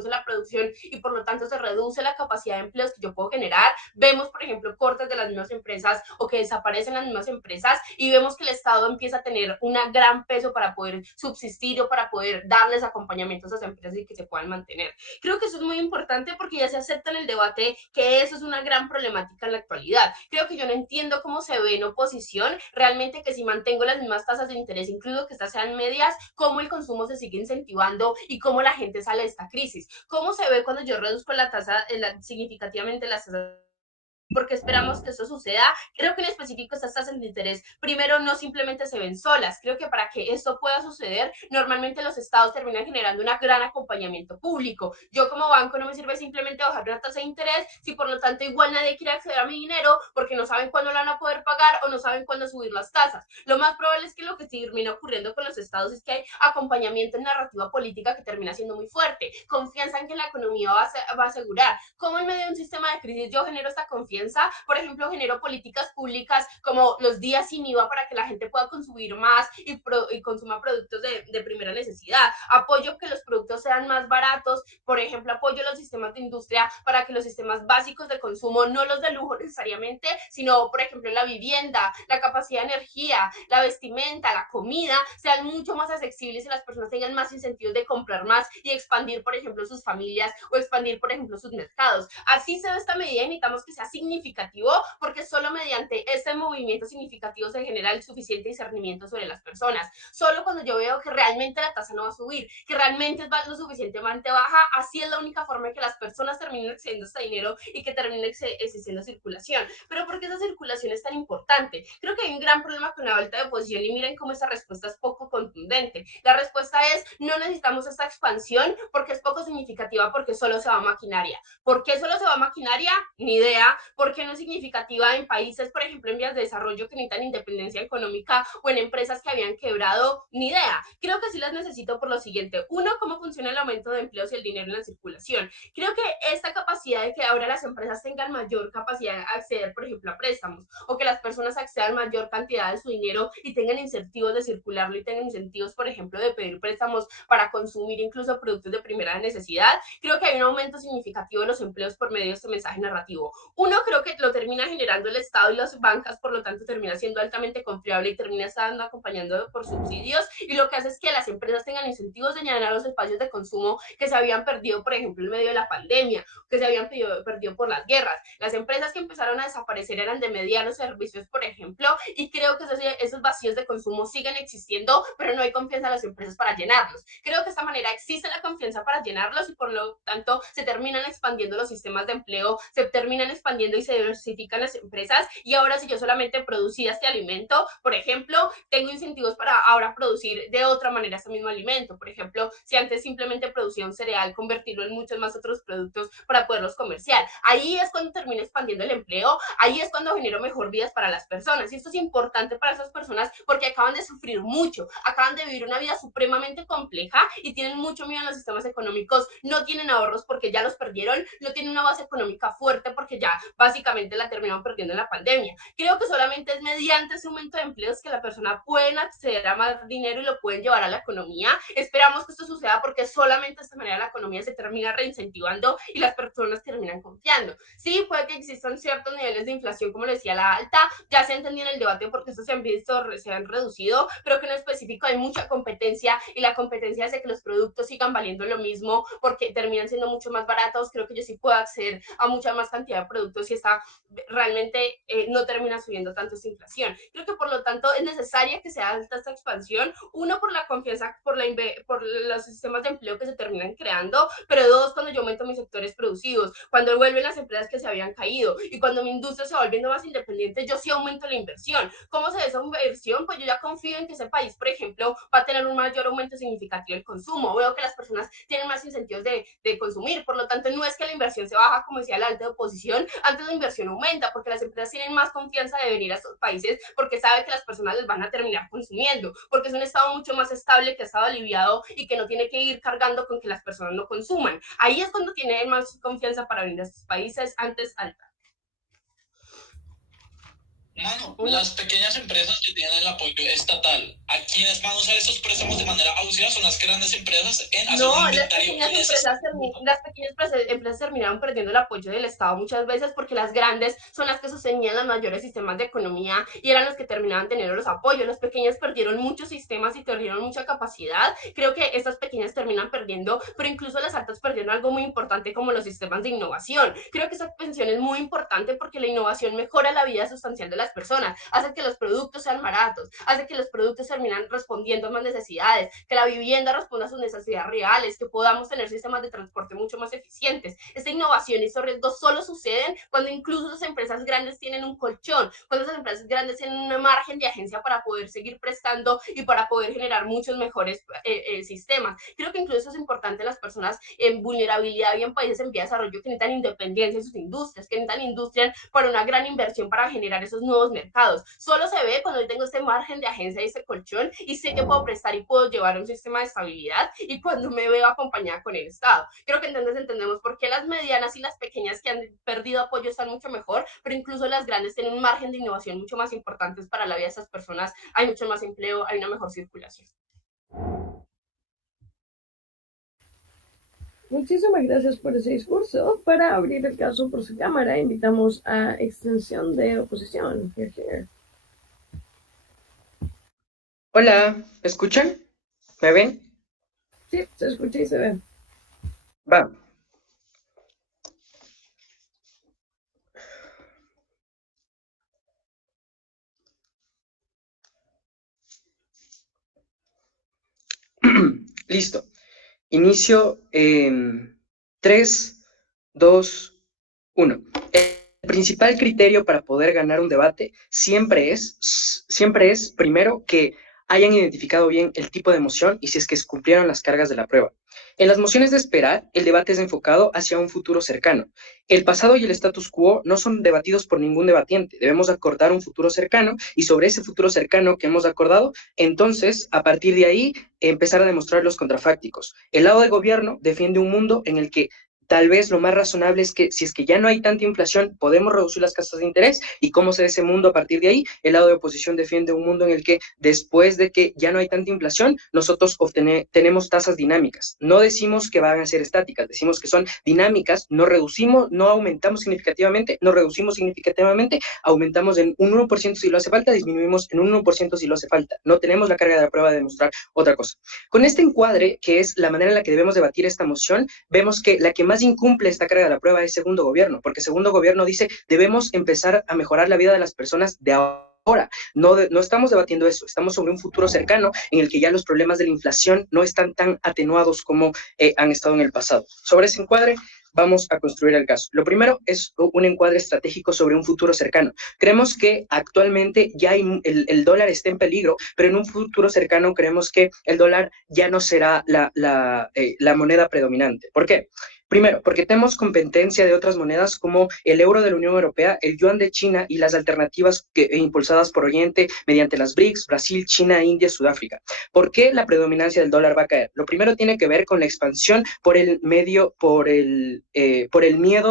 la producción y por lo tanto se reduce la capacidad de empleos que yo puedo generar. Vemos, por ejemplo, cortes de las mismas empresas o que desaparecen las mismas empresas y vemos que el Estado empieza a tener un gran peso para poder subsistir o para poder darles acompañamiento a esas empresas y que se puedan mantener. Creo que eso es muy importante porque ya se acepta en el debate que eso es una gran problemática en la actualidad. Creo que yo no entiendo cómo se ve en oposición realmente que si mantengo las mismas tasas de interés, incluso que estas sean medias, cómo el consumo se sigue incentivando y cómo la gente sale de esta crisis. ¿Cómo se ve cuando yo reduzco la tasa significativamente las tasas? Porque esperamos que eso suceda. Creo que en específico estas tasas de interés, primero, no simplemente se ven solas. Creo que para que esto pueda suceder, normalmente los estados terminan generando un gran acompañamiento público. Yo como banco no me sirve simplemente bajar una tasa de interés, si por lo tanto igual nadie quiere acceder a mi dinero porque no saben cuándo lo van a poder pagar o no saben cuándo subir las tasas. Lo más probable es que lo que termina ocurriendo con los estados es que hay acompañamiento en narrativa política que termina siendo muy fuerte, confianza en que la economía va a asegurar. ¿Cómo en medio de un sistema de crisis yo genero esta confianza? Por ejemplo, genero políticas públicas como los días sin IVA para que la gente pueda consumir más y consuma productos de primera necesidad. Apoyo que los productos sean más baratos. Por ejemplo, apoyo los sistemas de industria para que los sistemas básicos de consumo, no los de lujo necesariamente, sino, por ejemplo, la vivienda, la capacidad de energía, la vestimenta, la comida, sean mucho más accesibles y las personas tengan más incentivos de comprar más y expandir, por ejemplo, sus familias o expandir, por ejemplo, sus mercados. Así se ve esta medida y necesitamos que sea significativo porque solo mediante este movimiento significativo se genera el suficiente discernimiento sobre las personas. Solo cuando yo veo que realmente la tasa no va a subir, que realmente es lo suficientemente baja, así es la única forma en que las personas terminen accediendo a este dinero y que termine existiendo circulación. Pero ¿por qué esa circulación es tan importante? Creo que hay un gran problema con la vuelta de oposición y miren cómo esa respuesta es poco contundente. La respuesta es no necesitamos esta expansión porque es poco significativa porque solo se va a maquinaria. ¿Por qué solo se va a maquinaria? Ni idea. ¿Por qué no es significativa en países, por ejemplo, en vías de desarrollo que necesitan independencia económica o en empresas que habían quebrado? Ni idea. Creo que sí las necesito por lo siguiente. Uno, cómo funciona el aumento de empleos y el dinero en la circulación. Creo que esta capacidad de que ahora las empresas tengan mayor capacidad de acceder, por ejemplo, a préstamos o que las personas accedan a mayor cantidad de su dinero y tengan incentivos de circularlo y tengan incentivos, por ejemplo, de pedir préstamos para consumir incluso productos de primera necesidad. Creo que hay un aumento significativo de los empleos por medio de este mensaje narrativo. Uno, creo que lo termina generando el Estado y las bancas, por lo tanto termina siendo altamente confiable y termina estando acompañando por subsidios y lo que hace es que las empresas tengan incentivos de llenar los espacios de consumo que se habían perdido, por ejemplo, en medio de la pandemia, que se habían perdido por las guerras. Las empresas que empezaron a desaparecer eran de medianos servicios, por ejemplo, y creo que esos vacíos de consumo siguen existiendo, pero no hay confianza en las empresas para llenarlos. Creo que de esta manera existe la confianza para llenarlos y por lo tanto se terminan expandiendo los sistemas de empleo, se terminan expandiendo y se diversifican las empresas y ahora si yo solamente producía este alimento, por ejemplo, tengo incentivos para ahora producir de otra manera este mismo alimento. Por ejemplo, si antes simplemente producía un cereal, convertirlo en muchos más otros productos para poderlos comerciar. Ahí es cuando termino expandiendo el empleo, ahí es cuando genero mejor vidas para las personas y esto es importante para esas personas porque acaban de sufrir mucho, acaban de vivir una vida supremamente compleja y tienen mucho miedo en los sistemas económicos, no tienen ahorros porque ya los perdieron, no tienen una base económica fuerte porque ya básicamente la terminaron perdiendo en la pandemia. Creo que solamente es mediante ese aumento de empleos que la persona pueden acceder a más dinero y lo pueden llevar a la economía. Esperamos que esto suceda porque solamente de esta manera la economía se termina reincentivando y las personas terminan confiando. Sí, puede que existan ciertos niveles de inflación, como le decía, la alta, ya se entendió en el debate porque estos se han visto, se han reducido, pero que en específico hay mucha competencia y la competencia hace que los productos sigan valiendo lo mismo porque terminan siendo mucho más baratos. Creo que yo sí puedo acceder a mucha más cantidad de productos y esta realmente no termina subiendo tanto esa inflación. Creo que por lo tanto es necesaria que se haga esta expansión, uno por la confianza, por los sistemas de empleo que se terminan creando, pero dos, cuando yo aumento mis sectores productivos, cuando vuelven las empresas que se habían caído y cuando mi industria se va volviendo más independiente, yo sí aumento la inversión. ¿Cómo se ve esa inversión? Pues yo ya confío en que ese país, por ejemplo, va a tener un mayor aumento significativo del consumo. Veo que las personas tienen más incentivos de consumir, por lo tanto no es que la inversión se baja, como decía la alta oposición, antes la inversión aumenta porque las empresas tienen más confianza de venir a estos países porque saben que las personas les van a terminar consumiendo, porque es un estado mucho más estable, que ha estado aliviado y que no tiene que ir cargando con que las personas no consuman. Ahí es cuando tiene más confianza para venir a estos países, antes alta. Mano, las pequeñas empresas que tienen el apoyo estatal, ¿a quienes van a usar esos préstamos de manera abusiva? Son las grandes empresas en hacer un inventario. Las pequeñas empresas terminaron perdiendo el apoyo del Estado muchas veces porque las grandes son las que sostenían los mayores sistemas de economía y eran los que terminaban teniendo los apoyos. Las pequeñas perdieron muchos sistemas y perdieron mucha capacidad. Creo que estas pequeñas terminan perdiendo, pero incluso las altas perdieron algo muy importante como los sistemas de innovación. Creo que esa pensión es muy importante porque la innovación mejora la vida sustancial de las personas, hace que los productos sean baratos, hace que los productos terminan respondiendo a más necesidades, que la vivienda responda a sus necesidades reales, que podamos tener sistemas de transporte mucho más eficientes. Esta innovación y estos riesgos solo suceden cuando incluso las empresas grandes tienen un colchón, cuando las empresas grandes tienen un margen de agencia para poder seguir prestando y para poder generar muchos mejores sistemas. Creo que incluso eso es importante en las personas en vulnerabilidad y en países en vía de desarrollo que necesitan independencia en sus industrias, que necesitan industria para una gran inversión para generar esos nuevos mercados. Solo se ve cuando yo tengo este margen de agencia y este colchón y sé que puedo prestar y puedo llevar un sistema de estabilidad y cuando me veo acompañada con el Estado. Creo que entonces entendemos por qué las medianas y las pequeñas que han perdido apoyo están mucho mejor, pero incluso las grandes tienen un margen de innovación mucho más importante para la vida de estas personas. Hay mucho más empleo, hay una mejor circulación. Muchísimas gracias por ese discurso. Para abrir el caso por su cámara, invitamos a extensión de oposición. Hola, ¿me escuchan? ¿Me ven? Sí, se escucha y se ve. Va. Listo. Inicio en 3, 2, 1. El principal criterio para poder ganar un debate siempre es primero, que hayan identificado bien el tipo de moción y si es que cumplieron las cargas de la prueba. En las mociones de esperar, el debate es enfocado hacia un futuro cercano. El pasado y el status quo no son debatidos por ningún debatiente. Debemos acordar un futuro cercano y sobre ese futuro cercano que hemos acordado, entonces, a partir de ahí, empezar a demostrar los contrafácticos. El lado de gobierno defiende un mundo en el que tal vez lo más razonable es que si es que ya no hay tanta inflación, podemos reducir las tasas de interés. ¿Y cómo se ve ese mundo a partir de ahí? El lado de oposición defiende un mundo en el que después de que ya no hay tanta inflación, nosotros tenemos tasas dinámicas. No decimos que van a ser estáticas, decimos que son dinámicas, no aumentamos significativamente, no reducimos significativamente, aumentamos en un 1% si lo hace falta, disminuimos en un 1% si lo hace falta. No tenemos la carga de la prueba de demostrar otra cosa. Con este encuadre, que es la manera en la que debemos debatir esta moción, vemos que la que más incumple esta carga de la prueba es segundo gobierno, porque segundo gobierno dice debemos empezar a mejorar la vida de las personas de ahora. No estamos debatiendo eso, estamos sobre un futuro cercano en el que ya los problemas de la inflación no están tan atenuados como han estado en el pasado. Sobre ese encuadre vamos a construir el caso. Lo primero es un encuadre estratégico sobre un futuro cercano. Creemos que actualmente ya el dólar está en peligro, pero en un futuro cercano creemos que el dólar ya no será la moneda predominante. ¿Por qué? Primero, porque tenemos competencia de otras monedas como el euro de la Unión Europea, el yuan de China y las alternativas impulsadas por Oriente mediante las BRICS, Brasil, China, India, Sudáfrica. ¿Por qué la predominancia del dólar va a caer? Lo primero tiene que ver con la expansión por el miedo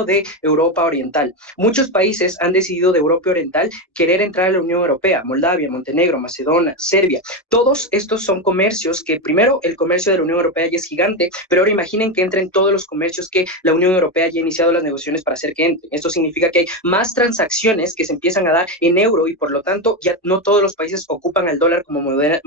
de Europa Oriental. Muchos países han decidido de Europa Oriental querer entrar a la Unión Europea, Moldavia, Montenegro, Macedonia, Serbia. Todos estos son comercios que primero el comercio de la Unión Europea ya es gigante, pero ahora imaginen que entren todos los comercios que la Unión Europea ya ha iniciado las negociaciones para hacer que entren. Esto significa que hay más transacciones que se empiezan a dar en euro y por lo tanto ya no todos los países ocupan al dólar como moneda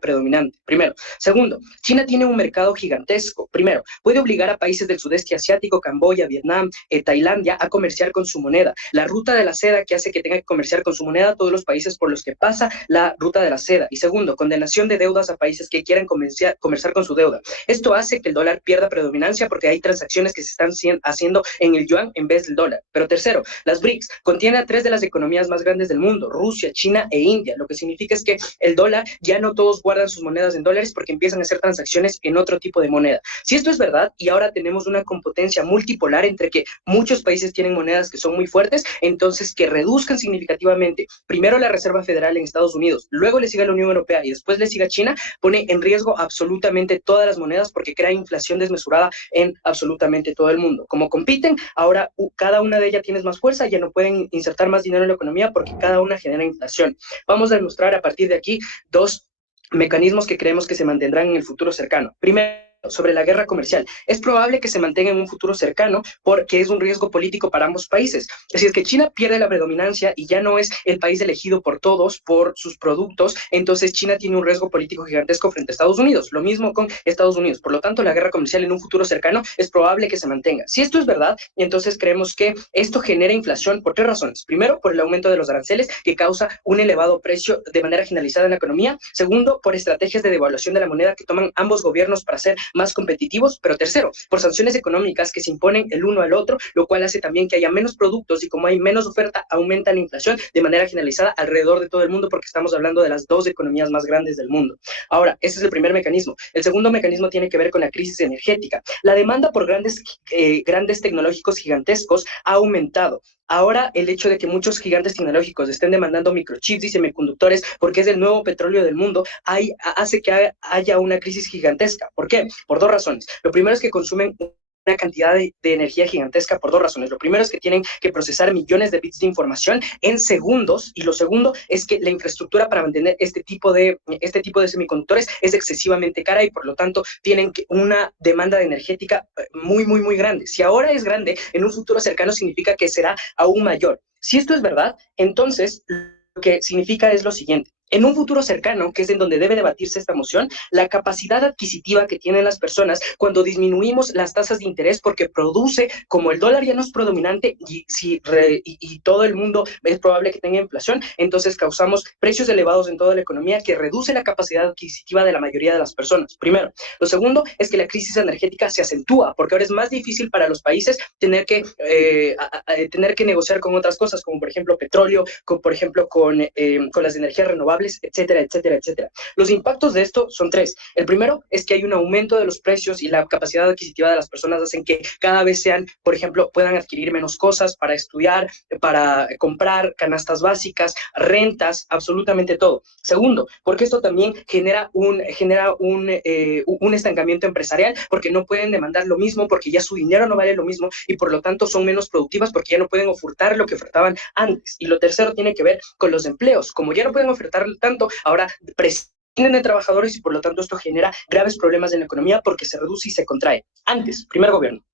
predominante, primero. Segundo, China tiene un mercado gigantesco. Primero, puede obligar a países del sudeste asiático, Camboya, Vietnam, Tailandia, a comerciar con su moneda. La ruta de la seda que hace que tenga que comerciar con su moneda todos los países por los que pasa la ruta de la seda. Y segundo, condenación de deudas a países que quieran comerciar con su deuda. Esto hace que el dólar pierda predominancia porque hay transacciones que se están haciendo en el yuan en vez del dólar. Pero tercero, las BRICS contienen a 3 de las economías más grandes del mundo, Rusia, China e India, lo que significa es que el dólar ya no todos guardan sus monedas en dólares porque empiezan a hacer transacciones en otro tipo de moneda. Si esto es verdad y ahora tenemos una competencia multipolar entre que muchos países tienen monedas que son muy fuertes, entonces que reduzcan significativamente primero la Reserva Federal en Estados Unidos, luego le siga la Unión Europea y después le siga China, pone en riesgo absolutamente todas las monedas porque crea inflación desmesurada en absolutamente todo el mundo. Como compiten, ahora cada una de ellas tiene más fuerza, ya no pueden insertar más dinero en la economía porque cada una genera inflación. Vamos a demostrar a partir de aquí 2 mecanismos que creemos que se mantendrán en el futuro cercano. Primero, sobre la guerra comercial. Es probable que se mantenga en un futuro cercano porque es un riesgo político para ambos países. Así es que China pierde la predominancia y ya no es el país elegido por todos por sus productos, entonces China tiene un riesgo político gigantesco frente a Estados Unidos. Lo mismo con Estados Unidos. Por lo tanto, la guerra comercial en un futuro cercano es probable que se mantenga. Si esto es verdad, entonces creemos que esto genera inflación por 3 razones. Primero, por el aumento de los aranceles que causa un elevado precio de manera generalizada en la economía. Segundo, por estrategias de devaluación de la moneda que toman ambos gobiernos para hacer más competitivos, pero tercero, por sanciones económicas que se imponen el uno al otro, lo cual hace también que haya menos productos y como hay menos oferta, aumenta la inflación de manera generalizada alrededor de todo el mundo porque estamos hablando de las 2 economías más grandes del mundo. Ahora, ese es el primer mecanismo. El segundo mecanismo tiene que ver con la crisis energética. La demanda por grandes tecnológicos gigantescos ha aumentado. Ahora, el hecho de que muchos gigantes tecnológicos estén demandando microchips y semiconductores porque es el nuevo petróleo del mundo, hace que haya una crisis gigantesca. ¿Por qué? Por 2 razones. Lo primero es que consumen una cantidad de energía gigantesca por 2 razones. Lo primero es que tienen que procesar millones de bits de información en segundos y lo segundo es que la infraestructura para mantener este tipo de semiconductores es excesivamente cara y por lo tanto tienen una demanda energética muy, muy, muy grande. Si ahora es grande, en un futuro cercano significa que será aún mayor. Si esto es verdad, entonces lo que significa es lo siguiente. En un futuro cercano, que es en donde debe debatirse esta moción, la capacidad adquisitiva que tienen las personas cuando disminuimos las tasas de interés porque produce, como el dólar ya no es predominante y todo el mundo es probable que tenga inflación, entonces causamos precios elevados en toda la economía que reduce la capacidad adquisitiva de la mayoría de las personas, primero. Lo segundo es que la crisis energética se acentúa porque ahora es más difícil para los países tener que negociar con otras cosas, como por ejemplo petróleo, por ejemplo con las energías renovables, etcétera, etcétera, etcétera. Los impactos de esto son 3. El primero es que hay un aumento de los precios y la capacidad adquisitiva de las personas hacen que cada vez por ejemplo, puedan adquirir menos cosas para estudiar, para comprar canastas básicas, rentas, absolutamente todo. Segundo, porque esto también genera un estancamiento empresarial porque no pueden demandar lo mismo, porque ya su dinero no vale lo mismo y por lo tanto son menos productivas porque ya no pueden ofertar lo que ofertaban antes. Y lo tercero tiene que ver con los empleos. Como ya no pueden ofertar tanto, ahora prescinden de trabajadores y por lo tanto esto genera graves problemas en la economía porque se reduce y se contrae. Antes, primer gobierno.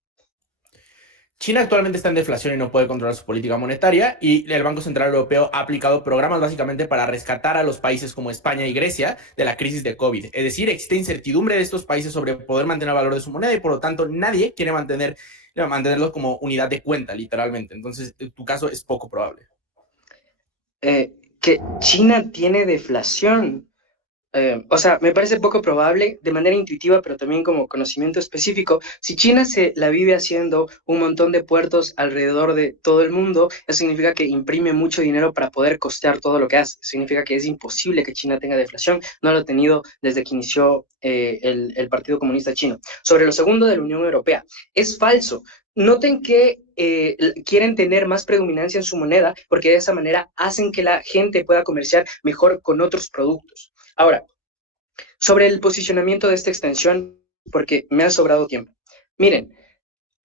China actualmente está en deflación y no puede controlar su política monetaria y el Banco Central Europeo ha aplicado programas básicamente para rescatar a los países como España y Grecia de la crisis de COVID. Es decir, existe incertidumbre de estos países sobre poder mantener el valor de su moneda y por lo tanto nadie quiere mantenerlo como unidad de cuenta, literalmente. Entonces, tu caso es poco probable. Que China tiene deflación. O sea, me parece poco probable de manera intuitiva, pero también como conocimiento específico. Si China se la vive haciendo un montón de puertos alrededor de todo el mundo, eso significa que imprime mucho dinero para poder costear todo lo que hace. Significa que es imposible que China tenga deflación. No lo ha tenido desde que inició el Partido Comunista Chino. Sobre lo segundo de la Unión Europea, es falso. Noten que quieren tener más predominancia en su moneda porque de esa manera hacen que la gente pueda comerciar mejor con otros productos. Ahora, sobre el posicionamiento de esta extensión, porque me ha sobrado tiempo. Miren,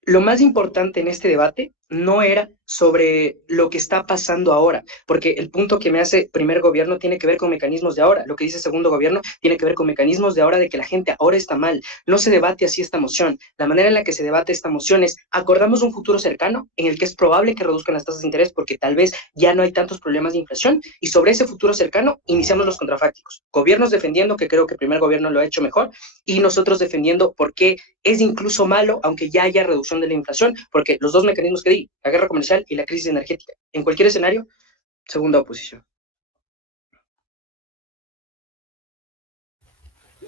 lo más importante en este debate no era sobre lo que está pasando ahora, porque el punto que me hace primer gobierno tiene que ver con mecanismos de ahora, lo que dice segundo gobierno tiene que ver con mecanismos de ahora de que la gente ahora está mal. No se debate así esta moción. La manera en la que se debate esta moción es, acordamos un futuro cercano en el que es probable que reduzcan las tasas de interés porque tal vez ya no hay tantos problemas de inflación, y sobre ese futuro cercano iniciamos los contrafácticos. Gobiernos defendiendo, que creo que el primer gobierno lo ha hecho mejor, y nosotros defendiendo por qué es incluso malo, aunque ya haya reducción de la inflación, porque los dos mecanismos que di, la guerra comercial y la crisis energética, en cualquier escenario, segunda oposición.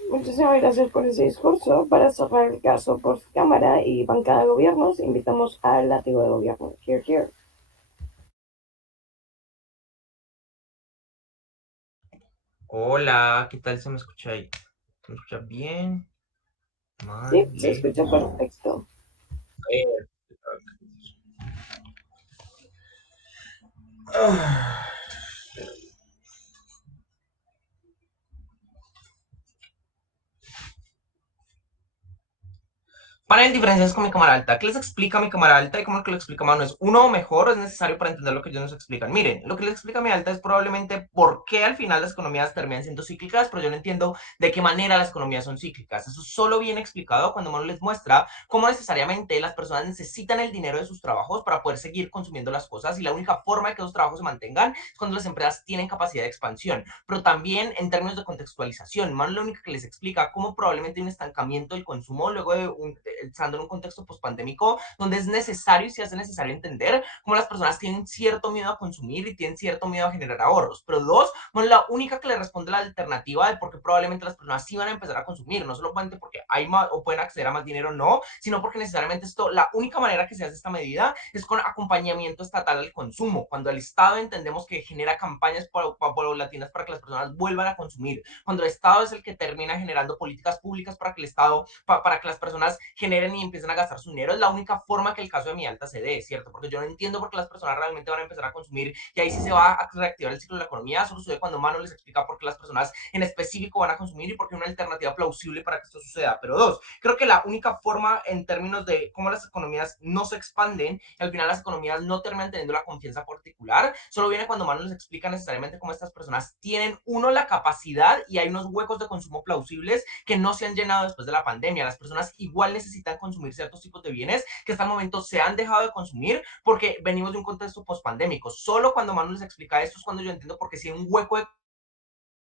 Muchísimas gracias por ese discurso. Para cerrar el caso por Cámara y bancada de gobiernos, invitamos al látigo de gobierno. Here, here. Hola, ¿qué tal se me escucha ahí? ¿Se me escucha bien? Mal, Sí, se lejos. escucha perfecto. Ah. Panel diferencias con mi cámara alta. ¿Qué les explica mi cámara alta y cómo que lo explica Manu? ¿Es uno o mejor o es necesario para entender lo que ellos nos explican? Miren, lo que les explica mi alta es probablemente por qué al final las economías terminan siendo cíclicas, pero yo no entiendo de qué manera las economías son cíclicas. Eso solo viene explicado cuando Manu les muestra cómo necesariamente las personas necesitan el dinero de sus trabajos para poder seguir consumiendo las cosas, y la única forma de que esos trabajos se mantengan es cuando las empresas tienen capacidad de expansión. Pero también en términos de contextualización, Manu lo único que les explica cómo probablemente hay un estancamiento del consumo luego de estando en un contexto pospandémico donde es necesario y se hace necesario entender cómo las personas tienen cierto miedo a consumir y tienen cierto miedo a generar ahorros. Pero dos, no es la única que le responde la alternativa de por qué probablemente las personas sí van a empezar a consumir, no solamente porque hay más o pueden acceder a más dinero, no, sino porque necesariamente esto, la única manera que se hace esta medida es con acompañamiento estatal al consumo, cuando el Estado entendemos que genera campañas paulatinas para que las personas vuelvan a consumir, cuando el Estado es el que termina generando políticas públicas para que el Estado, para que las personas generen y empiecen a gastar su dinero. Es la única forma que el caso de mi alta se dé, ¿cierto? Porque yo no entiendo por qué las personas realmente van a empezar a consumir y ahí sí se va a reactivar el ciclo de la economía. Solo sucede cuando Mano les explica por qué las personas en específico van a consumir y por qué una alternativa plausible para que esto suceda. Pero dos, creo que la única forma en términos de cómo las economías no se expanden y al final las economías no terminan teniendo la confianza particular, solo viene cuando Mano les explica necesariamente cómo estas personas tienen, uno, la capacidad y hay unos huecos de consumo plausibles que no se han llenado después de la pandemia. Las personas igual necesitan consumir ciertos tipos de bienes que hasta el momento se han dejado de consumir porque venimos de un contexto pospandémico. Solo cuando Manu les explica esto es cuando yo entiendo por qué si hay un hueco de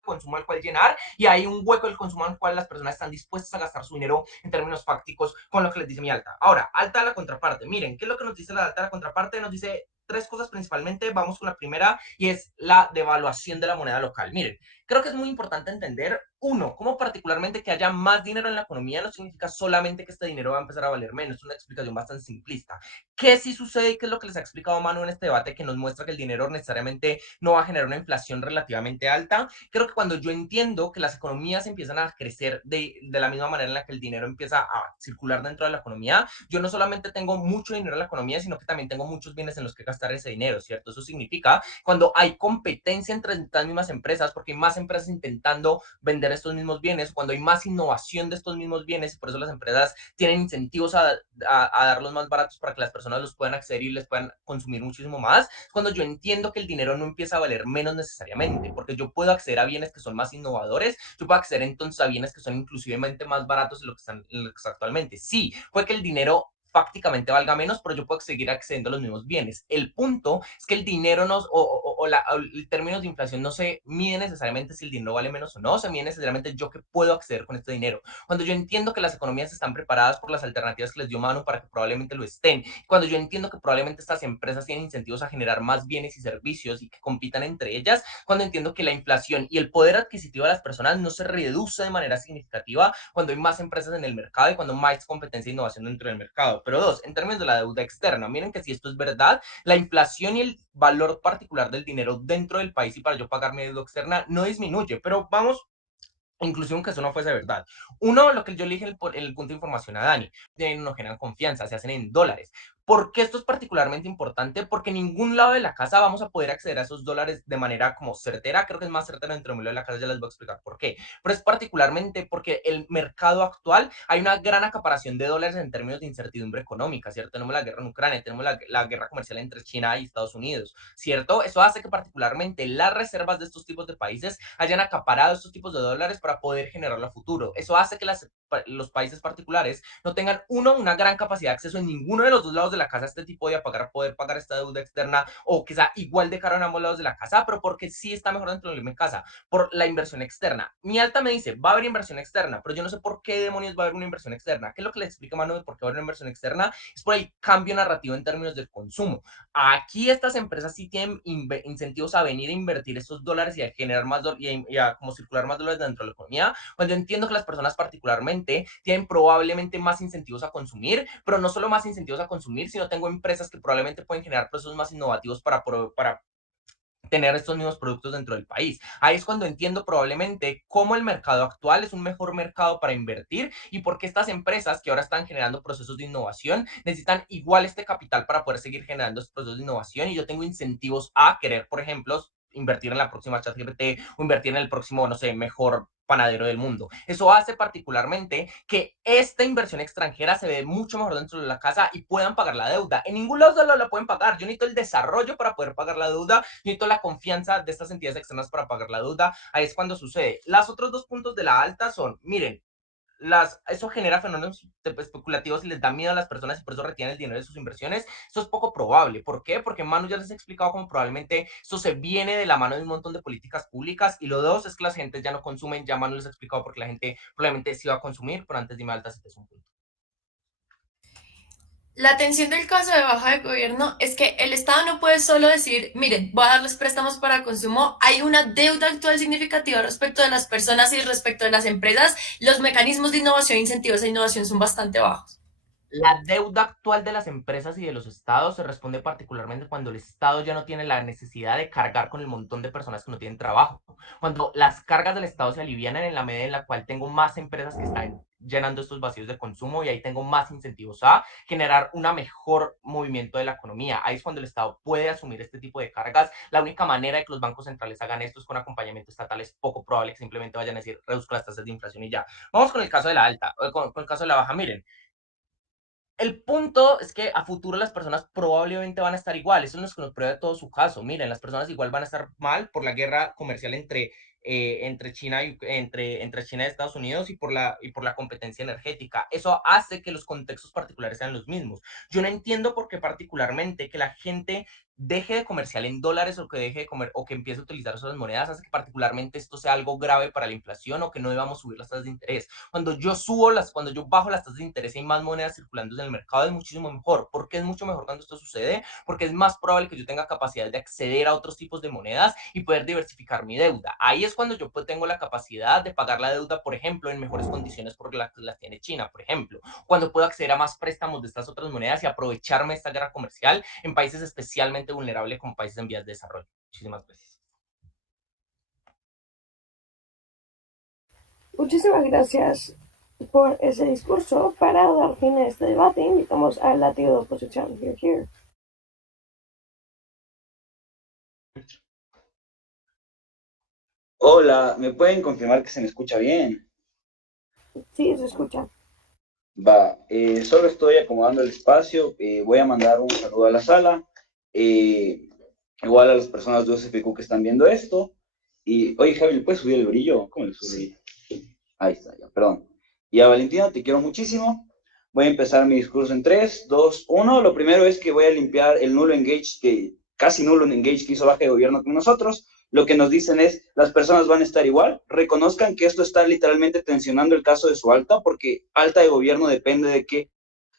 consumo al cual llenar y hay un hueco del consumo al cual las personas están dispuestas a gastar su dinero en términos fácticos con lo que les dice mi alta. Ahora, alta a la contraparte. Miren, ¿qué es lo que nos dice la alta a la contraparte? Nos dice tres cosas principalmente. Vamos con la primera y es la devaluación de la moneda local. Miren, creo que es muy importante entender, uno, cómo particularmente que haya más dinero en la economía no significa solamente que este dinero va a empezar a valer menos. Es una explicación bastante simplista. ¿Qué sí sucede y qué es lo que les ha explicado Manu en este debate que nos muestra que el dinero necesariamente no va a generar una inflación relativamente alta? Creo que cuando yo entiendo que las economías empiezan a crecer de la misma manera en la que el dinero empieza a circular dentro de la economía, yo no solamente tengo mucho dinero en la economía, sino que también tengo muchos bienes en los que gastar ese dinero, ¿cierto? Eso significa cuando hay competencia entre las mismas empresas, porque hay más empresas intentando vender estos mismos bienes, cuando hay más innovación de estos mismos bienes, y por eso las empresas tienen incentivos a darlos más baratos para que las personas los puedan acceder y les puedan consumir muchísimo más, cuando yo entiendo que el dinero no empieza a valer menos necesariamente, porque yo puedo acceder a bienes que son más innovadores, yo puedo acceder entonces a bienes que son inclusivemente más baratos de lo que están actualmente. Sí, puede que el dinero fácticamente valga menos, pero yo puedo seguir accediendo a los mismos bienes. El punto es que el dinero o el términos de inflación no se mide necesariamente si el dinero vale menos o no, se mide necesariamente yo que puedo acceder con este dinero. Cuando yo entiendo que las economías están preparadas por las alternativas que les dio Manu para que probablemente lo estén, cuando yo entiendo que probablemente estas empresas tienen incentivos a generar más bienes y servicios y que compitan entre ellas, cuando entiendo que la inflación y el poder adquisitivo de las personas no se reduce de manera significativa cuando hay más empresas en el mercado y cuando hay más competencia e innovación dentro del mercado. Pero dos, en términos de la deuda externa, miren que si esto es verdad, la inflación y el valor particular del dinero dentro del país y para yo pagar mi deuda externa no disminuye, pero vamos, inclusive aunque eso no fuese verdad. Uno, lo que yo le dije en el punto de información a Dani, no generan confianza, se hacen en dólares. ¿Por qué esto es particularmente importante? Porque en ningún lado de la casa vamos a poder acceder a esos dólares de manera como certera. Creo que es más certero dentro de la casa, ya les voy a explicar por qué. Pero es particularmente porque el mercado actual, hay una gran acaparación de dólares en términos de incertidumbre económica, ¿cierto? Tenemos la guerra en Ucrania, tenemos la guerra comercial entre China y Estados Unidos, ¿cierto? Eso hace que particularmente las reservas de estos tipos de países hayan acaparado estos tipos de dólares para poder generarlo a futuro. Eso hace que los países particulares no tengan, una gran capacidad de acceso en ninguno de los dos lados de la casa a este tipo de poder pagar esta deuda externa, o que sea igual de caro en ambos lados de la casa, pero porque sí está mejor dentro de mi casa, por la inversión externa. Mi alta me dice, va a haber inversión externa, pero yo no sé por qué demonios va a haber una inversión externa. ¿Qué es lo que le explica Manu de por qué va a haber una inversión externa? Es por el cambio narrativo en términos del consumo. Aquí estas empresas sí tienen incentivos a venir a invertir estos dólares y a generar más y a como circular más dólares dentro de la economía, cuando entiendo que las personas particularmente tienen probablemente más incentivos a consumir, pero no solo más incentivos a consumir, sino tengo empresas que probablemente pueden generar procesos más innovativos para tener estos mismos productos dentro del país. Ahí es cuando entiendo probablemente cómo el mercado actual es un mejor mercado para invertir y por qué estas empresas que ahora están generando procesos de innovación necesitan igual este capital para poder seguir generando estos procesos de innovación, y yo tengo incentivos a querer, por ejemplo, invertir en la próxima ChatGPT o invertir en el próximo, no sé, mejor panadero del mundo. Eso hace particularmente que esta inversión extranjera se ve mucho mejor dentro de la casa y puedan pagar la deuda. En ningún lado solo la pueden pagar. Yo necesito el desarrollo para poder pagar la deuda, necesito la confianza de estas entidades externas para pagar la deuda. Ahí es cuando sucede. Los otros dos puntos de la alta son, miren, eso genera fenómenos especulativos y les da miedo a las personas y por eso retienen el dinero de sus inversiones. Eso es poco probable. ¿Por qué? Porque Manu ya les he explicado cómo probablemente eso se viene de la mano de un montón de políticas públicas. Y lo dos es que las gentes ya no consumen. Ya Manu les ha explicado porque la gente probablemente sí va a consumir, pero antes dime alta si te es un punto. La atención del caso de baja de gobierno es que el Estado no puede solo decir, miren, voy a darles préstamos para consumo, hay una deuda actual significativa respecto de las personas y respecto de las empresas, los mecanismos de innovación e incentivos a innovación son bastante bajos. La deuda actual de las empresas y de los estados se responde particularmente cuando el estado ya no tiene la necesidad de cargar con el montón de personas que no tienen trabajo. Cuando las cargas del estado se alivianan en la medida en la cual tengo más empresas que están llenando estos vacíos de consumo y ahí tengo más incentivos a generar un mejor movimiento de la economía. Ahí es cuando el Estado puede asumir este tipo de cargas. La única manera de que los bancos centrales hagan esto es con acompañamiento estatal. Es poco probable que simplemente vayan a decir reduzco las tasas de inflación y ya. Vamos con el caso de la alta, con el caso de la baja. Miren, el punto es que a futuro las personas probablemente van a estar igual. Eso es lo que nos prueba todo su caso. Miren, las personas igual van a estar mal por la guerra comercial entre China entre China y Estados Unidos y por la competencia energética. Eso hace que los contextos particulares sean los mismos. Yo no entiendo por qué particularmente que la gente deje de comercial en dólares o que deje de comer o que empiece a utilizar esas monedas hace que particularmente esto sea algo grave para la inflación o que no debamos subir las tasas de interés. Cuando yo bajo las tasas de interés y hay más monedas circulando en el mercado es muchísimo mejor. ¿Por qué es mucho mejor cuando esto sucede? Porque es más probable que yo tenga capacidad de acceder a otros tipos de monedas y poder diversificar mi deuda. Ahí es cuando yo tengo la capacidad de pagar la deuda, por ejemplo, en mejores condiciones porque las tiene China, por ejemplo. Cuando puedo acceder a más préstamos de estas otras monedas y aprovecharme esta guerra comercial en países especialmente vulnerables como países en vías de desarrollo. Muchísimas gracias. Muchísimas gracias por ese discurso. Para dar fin a este debate, invitamos al latido de oposición. Here, here. Hola, ¿me pueden confirmar que se me escucha bien? Sí, se escucha. Va, solo estoy acomodando el espacio, voy a mandar un saludo a la sala, igual a las personas de USFQ que están viendo esto, y, oye Javi, ¿le puedes subir el brillo? ¿Cómo le subí? Ahí está, ya, perdón. Y a Valentina, te quiero muchísimo, Voy a empezar mi discurso en 3, 2, 1. Lo primero es que voy a limpiar el nulo engage, casi nulo engage que hizo Baja de Gobierno con nosotros. Lo que nos dicen es, las personas van a estar igual. Reconozcan que esto está literalmente tensionando el caso de su alta, porque alta de gobierno depende de que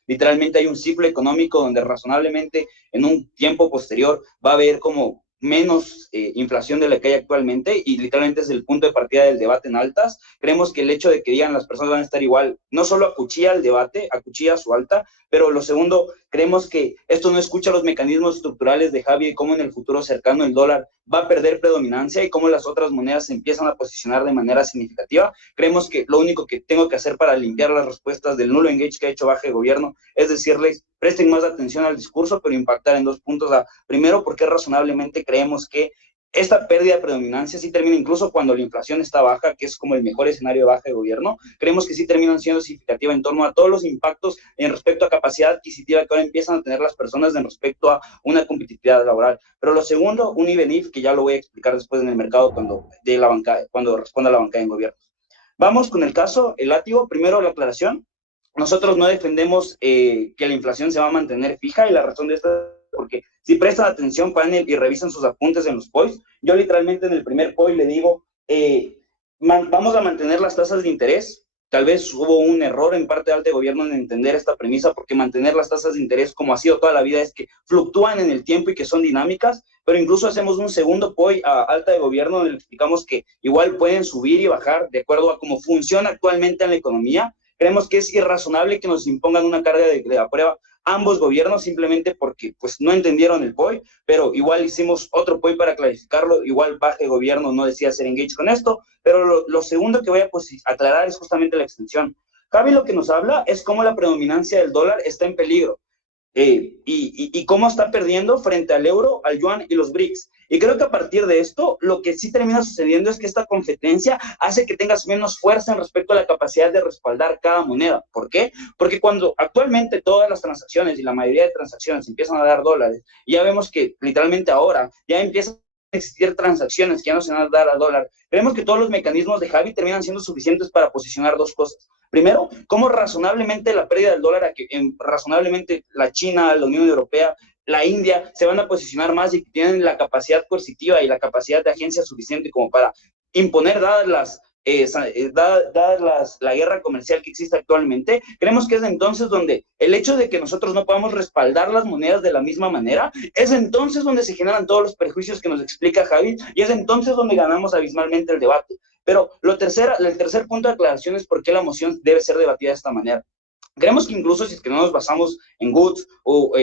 literalmente hay un ciclo económico donde razonablemente en un tiempo posterior va a haber como menos inflación de la que hay actualmente, y literalmente es el punto de partida del debate en altas. Creemos que el hecho de que digan las personas van a estar igual, no solo acuchilla el debate, acuchilla su alta, pero lo segundo, creemos que esto no escucha los mecanismos estructurales de Javi, y cómo en el futuro cercano el dólar va a perder predominancia y cómo las otras monedas se empiezan a posicionar de manera significativa. Creemos que lo único que tengo que hacer para limpiar las respuestas del nulo engage que ha hecho Baja de Gobierno es decirles, presten más atención al discurso, pero impactar en 2 puntos. Primero, porque razonablemente creemos que esta pérdida de predominancia sí termina incluso cuando la inflación está baja, que es como el mejor escenario de Baja de Gobierno. Creemos que sí terminan siendo significativa en torno a todos los impactos en respecto a capacidad adquisitiva que ahora empiezan a tener las personas en respecto a una competitividad laboral. Pero lo segundo, un even if, que ya lo voy a explicar después en el mercado cuando responda la bancada en gobierno. Vamos con el caso, el látigo. Primero, la aclaración. Nosotros no defendemos que la inflación se va a mantener fija, y la razón de esto porque si prestan atención, panel, y revisan sus apuntes en los POIs, yo literalmente en el primer POI le digo, vamos a mantener las tasas de interés. Tal vez hubo un error en parte de alta de gobierno en entender esta premisa, porque mantener las tasas de interés como ha sido toda la vida es que fluctúan en el tiempo y que son dinámicas, pero incluso hacemos un segundo POI a alta de gobierno donde explicamos que igual pueden subir y bajar de acuerdo a cómo funciona actualmente en la economía. Creemos que es irrazonable que nos impongan una carga de prueba ambos gobiernos simplemente porque pues no entendieron el POI, pero igual hicimos otro POI para clarificarlo. Igual Baja de Gobierno no decía ser engage con esto, pero lo segundo que voy a aclarar es justamente la extensión. Javi lo que nos habla es cómo la predominancia del dólar está en peligro, y cómo está perdiendo frente al euro, al yuan y los BRICS. Y creo que a partir de esto, lo que sí termina sucediendo es que esta competencia hace que tengas menos fuerza en respecto a la capacidad de respaldar cada moneda. ¿Por qué? Porque cuando actualmente todas las transacciones y la mayoría de transacciones empiezan a dar dólares, y ya vemos que literalmente ahora ya empiezan a existir transacciones que ya no se van a dar a dólar, creemos que todos los mecanismos de Javi terminan siendo suficientes para posicionar 2 cosas. Primero, cómo razonablemente la pérdida del dólar, razonablemente la China, la Unión Europea, la India se van a posicionar más y tienen la capacidad coercitiva y la capacidad de agencia suficiente como para imponer, dadas la guerra comercial que existe actualmente. Creemos que es entonces donde el hecho de que nosotros no podamos respaldar las monedas de la misma manera, es entonces donde se generan todos los perjuicios que nos explica Javi, y es entonces donde ganamos abismalmente el debate. Pero el tercer punto de aclaración es por qué la moción debe ser debatida de esta manera. Creemos que incluso si es que no nos basamos en GUTS o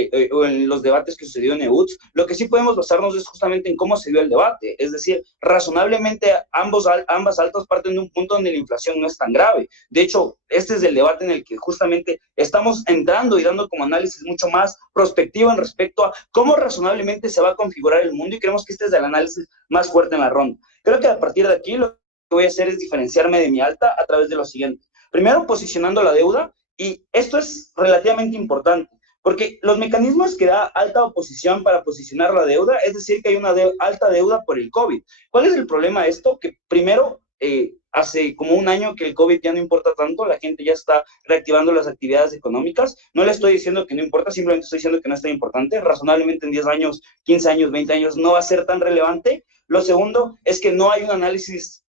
en los debates que sucedió en EUTS, lo que sí podemos basarnos es justamente en cómo se dio el debate. Es decir, razonablemente ambas altas parten de un punto donde la inflación no es tan grave. De hecho, este es el debate en el que justamente estamos entrando y dando como análisis mucho más prospectivo en respecto a cómo razonablemente se va a configurar el mundo, y creemos que este es el análisis más fuerte en la ronda. Creo que a partir de aquí lo que voy a hacer es diferenciarme de mi alta a través de lo siguiente. Primero, posicionando la deuda. Y esto es relativamente importante, porque los mecanismos que da alta oposición para posicionar la deuda, es decir, que hay una alta deuda por el COVID. ¿Cuál es el problema de esto? Que primero, hace como un año que el COVID ya no importa tanto, la gente ya está reactivando las actividades económicas. No le estoy diciendo que no importa, simplemente estoy diciendo que no es tan importante. Razonablemente en 10 años, 15 años, 20 años no va a ser tan relevante. Lo segundo es que no hay un análisis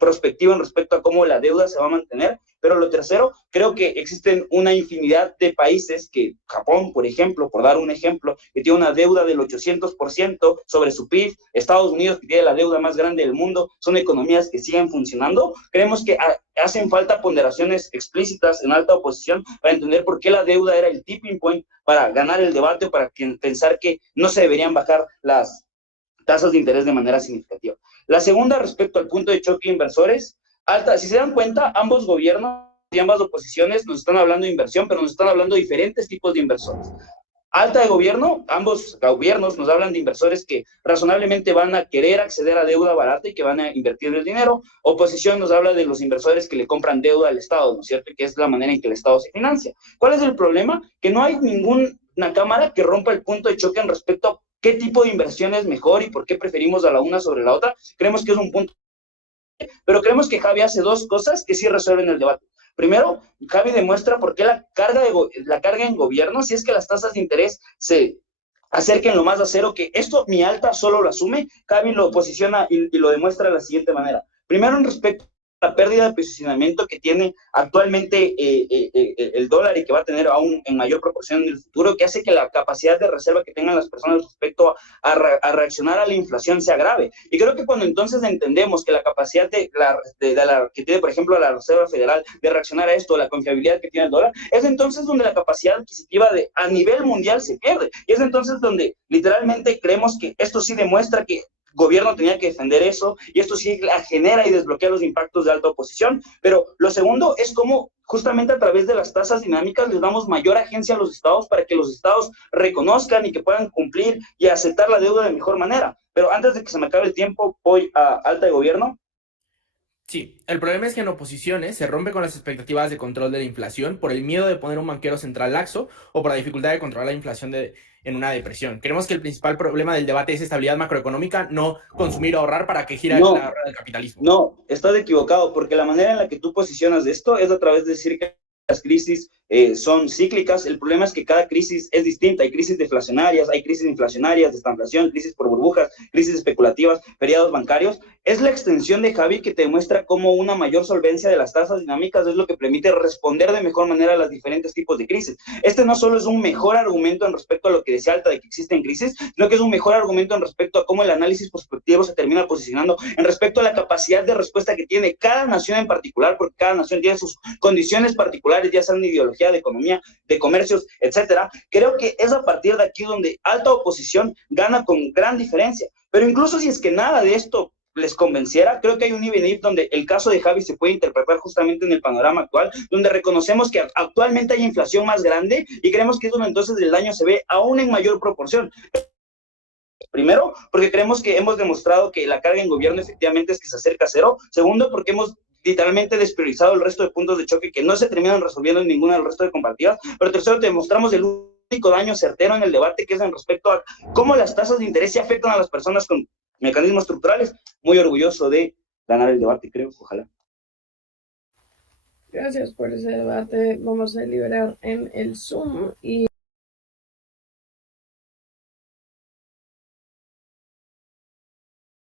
prospectivo en respecto a cómo la deuda se va a mantener. Pero lo tercero, creo que existen una infinidad de países que, Japón, por ejemplo, por dar un ejemplo, que tiene una deuda del 800% sobre su PIB, Estados Unidos, que tiene la deuda más grande del mundo, son economías que siguen funcionando. Creemos que hacen falta ponderaciones explícitas en alta oposición para entender por qué la deuda era el tipping point para ganar el debate, para pensar que no se deberían bajar las tasas de interés de manera significativa. La segunda, respecto al punto de choque de inversores, si se dan cuenta, ambos gobiernos y ambas oposiciones nos están hablando de inversión, pero nos están hablando de diferentes tipos de inversores. Alta de gobierno, ambos gobiernos nos hablan de inversores que razonablemente van a querer acceder a deuda barata y que van a invertir el dinero. Oposición nos habla de los inversores que le compran deuda al Estado, ¿no es cierto? Que es la manera en que el Estado se financia. ¿Cuál es el problema? Que no hay ninguna cámara que rompa el punto de choque en respecto a qué tipo de inversión es mejor y por qué preferimos a la una sobre la otra. Creemos que es un punto, pero creemos que Javi hace 2 cosas que sí resuelven el debate. Primero, Javi demuestra por qué la carga en gobierno, si es que las tasas de interés se acerquen lo más a cero, que esto mi alta solo lo asume, Javi lo posiciona y lo demuestra de la siguiente manera. Primero, en respecto a la pérdida de posicionamiento que tiene actualmente el dólar y que va a tener aún en mayor proporción en el futuro, que hace que la capacidad de reserva que tengan las personas respecto a reaccionar a la inflación sea grave. Y creo que cuando entonces entendemos que la capacidad que tiene, por ejemplo, la Reserva Federal de reaccionar a esto, la confiabilidad que tiene el dólar, es entonces donde la capacidad adquisitiva a nivel mundial se pierde. Y es entonces donde literalmente creemos que esto sí demuestra que gobierno tenía que defender eso, y esto sí genera y desbloquea los impactos de alta oposición. Pero lo segundo es cómo justamente a través de las tasas dinámicas les damos mayor agencia a los estados para que los estados reconozcan y que puedan cumplir y aceptar la deuda de mejor manera. Pero antes de que se me acabe el tiempo, voy a alta de gobierno. Sí, el problema es que en oposiciones se rompe con las expectativas de control de la inflación por el miedo de poner un banquero central laxo o por la dificultad de controlar la inflación en una depresión. Creemos que el principal problema del debate es estabilidad macroeconómica, no consumir o ahorrar para que gira la rueda del capitalismo. No, estás equivocado, porque la manera en la que tú posicionas esto es a través de decir que las crisis son cíclicas. El problema es que cada crisis es distinta. Hay crisis deflacionarias, hay crisis inflacionarias, de estanflación, crisis por burbujas, crisis especulativas, periodos bancarios. Es la extensión de Javi que te demuestra cómo una mayor solvencia de las tasas dinámicas es lo que permite responder de mejor manera a los diferentes tipos de crisis. Este no solo es un mejor argumento en respecto a lo que decía Alta de que existen crisis, sino que es un mejor argumento en respecto a cómo el análisis prospectivo se termina posicionando en respecto a la capacidad de respuesta que tiene cada nación en particular, porque cada nación tiene sus condiciones particulares, ya sean de ideología, de economía, de comercios, etcétera. Creo que es a partir de aquí donde alta oposición gana con gran diferencia. Pero incluso si es que nada de esto les convenciera, creo que hay un IBNIF donde el caso de Javi se puede interpretar justamente en el panorama actual, donde reconocemos que actualmente hay inflación más grande y creemos que es donde entonces el daño se ve aún en mayor proporción. Primero, porque creemos que hemos demostrado que la carga en gobierno efectivamente es que se acerca a cero. Segundo, porque hemos literalmente despriorizado el resto de puntos de choque que no se terminan resolviendo en ninguna del resto de compartidas. Pero tercero, demostramos el único daño certero en el debate, que es en respecto a cómo las tasas de interés se afectan a las personas con mecanismos estructurales. Muy orgulloso de ganar el debate, creo, ojalá. Gracias por ese debate. Vamos a liberar en el Zoom y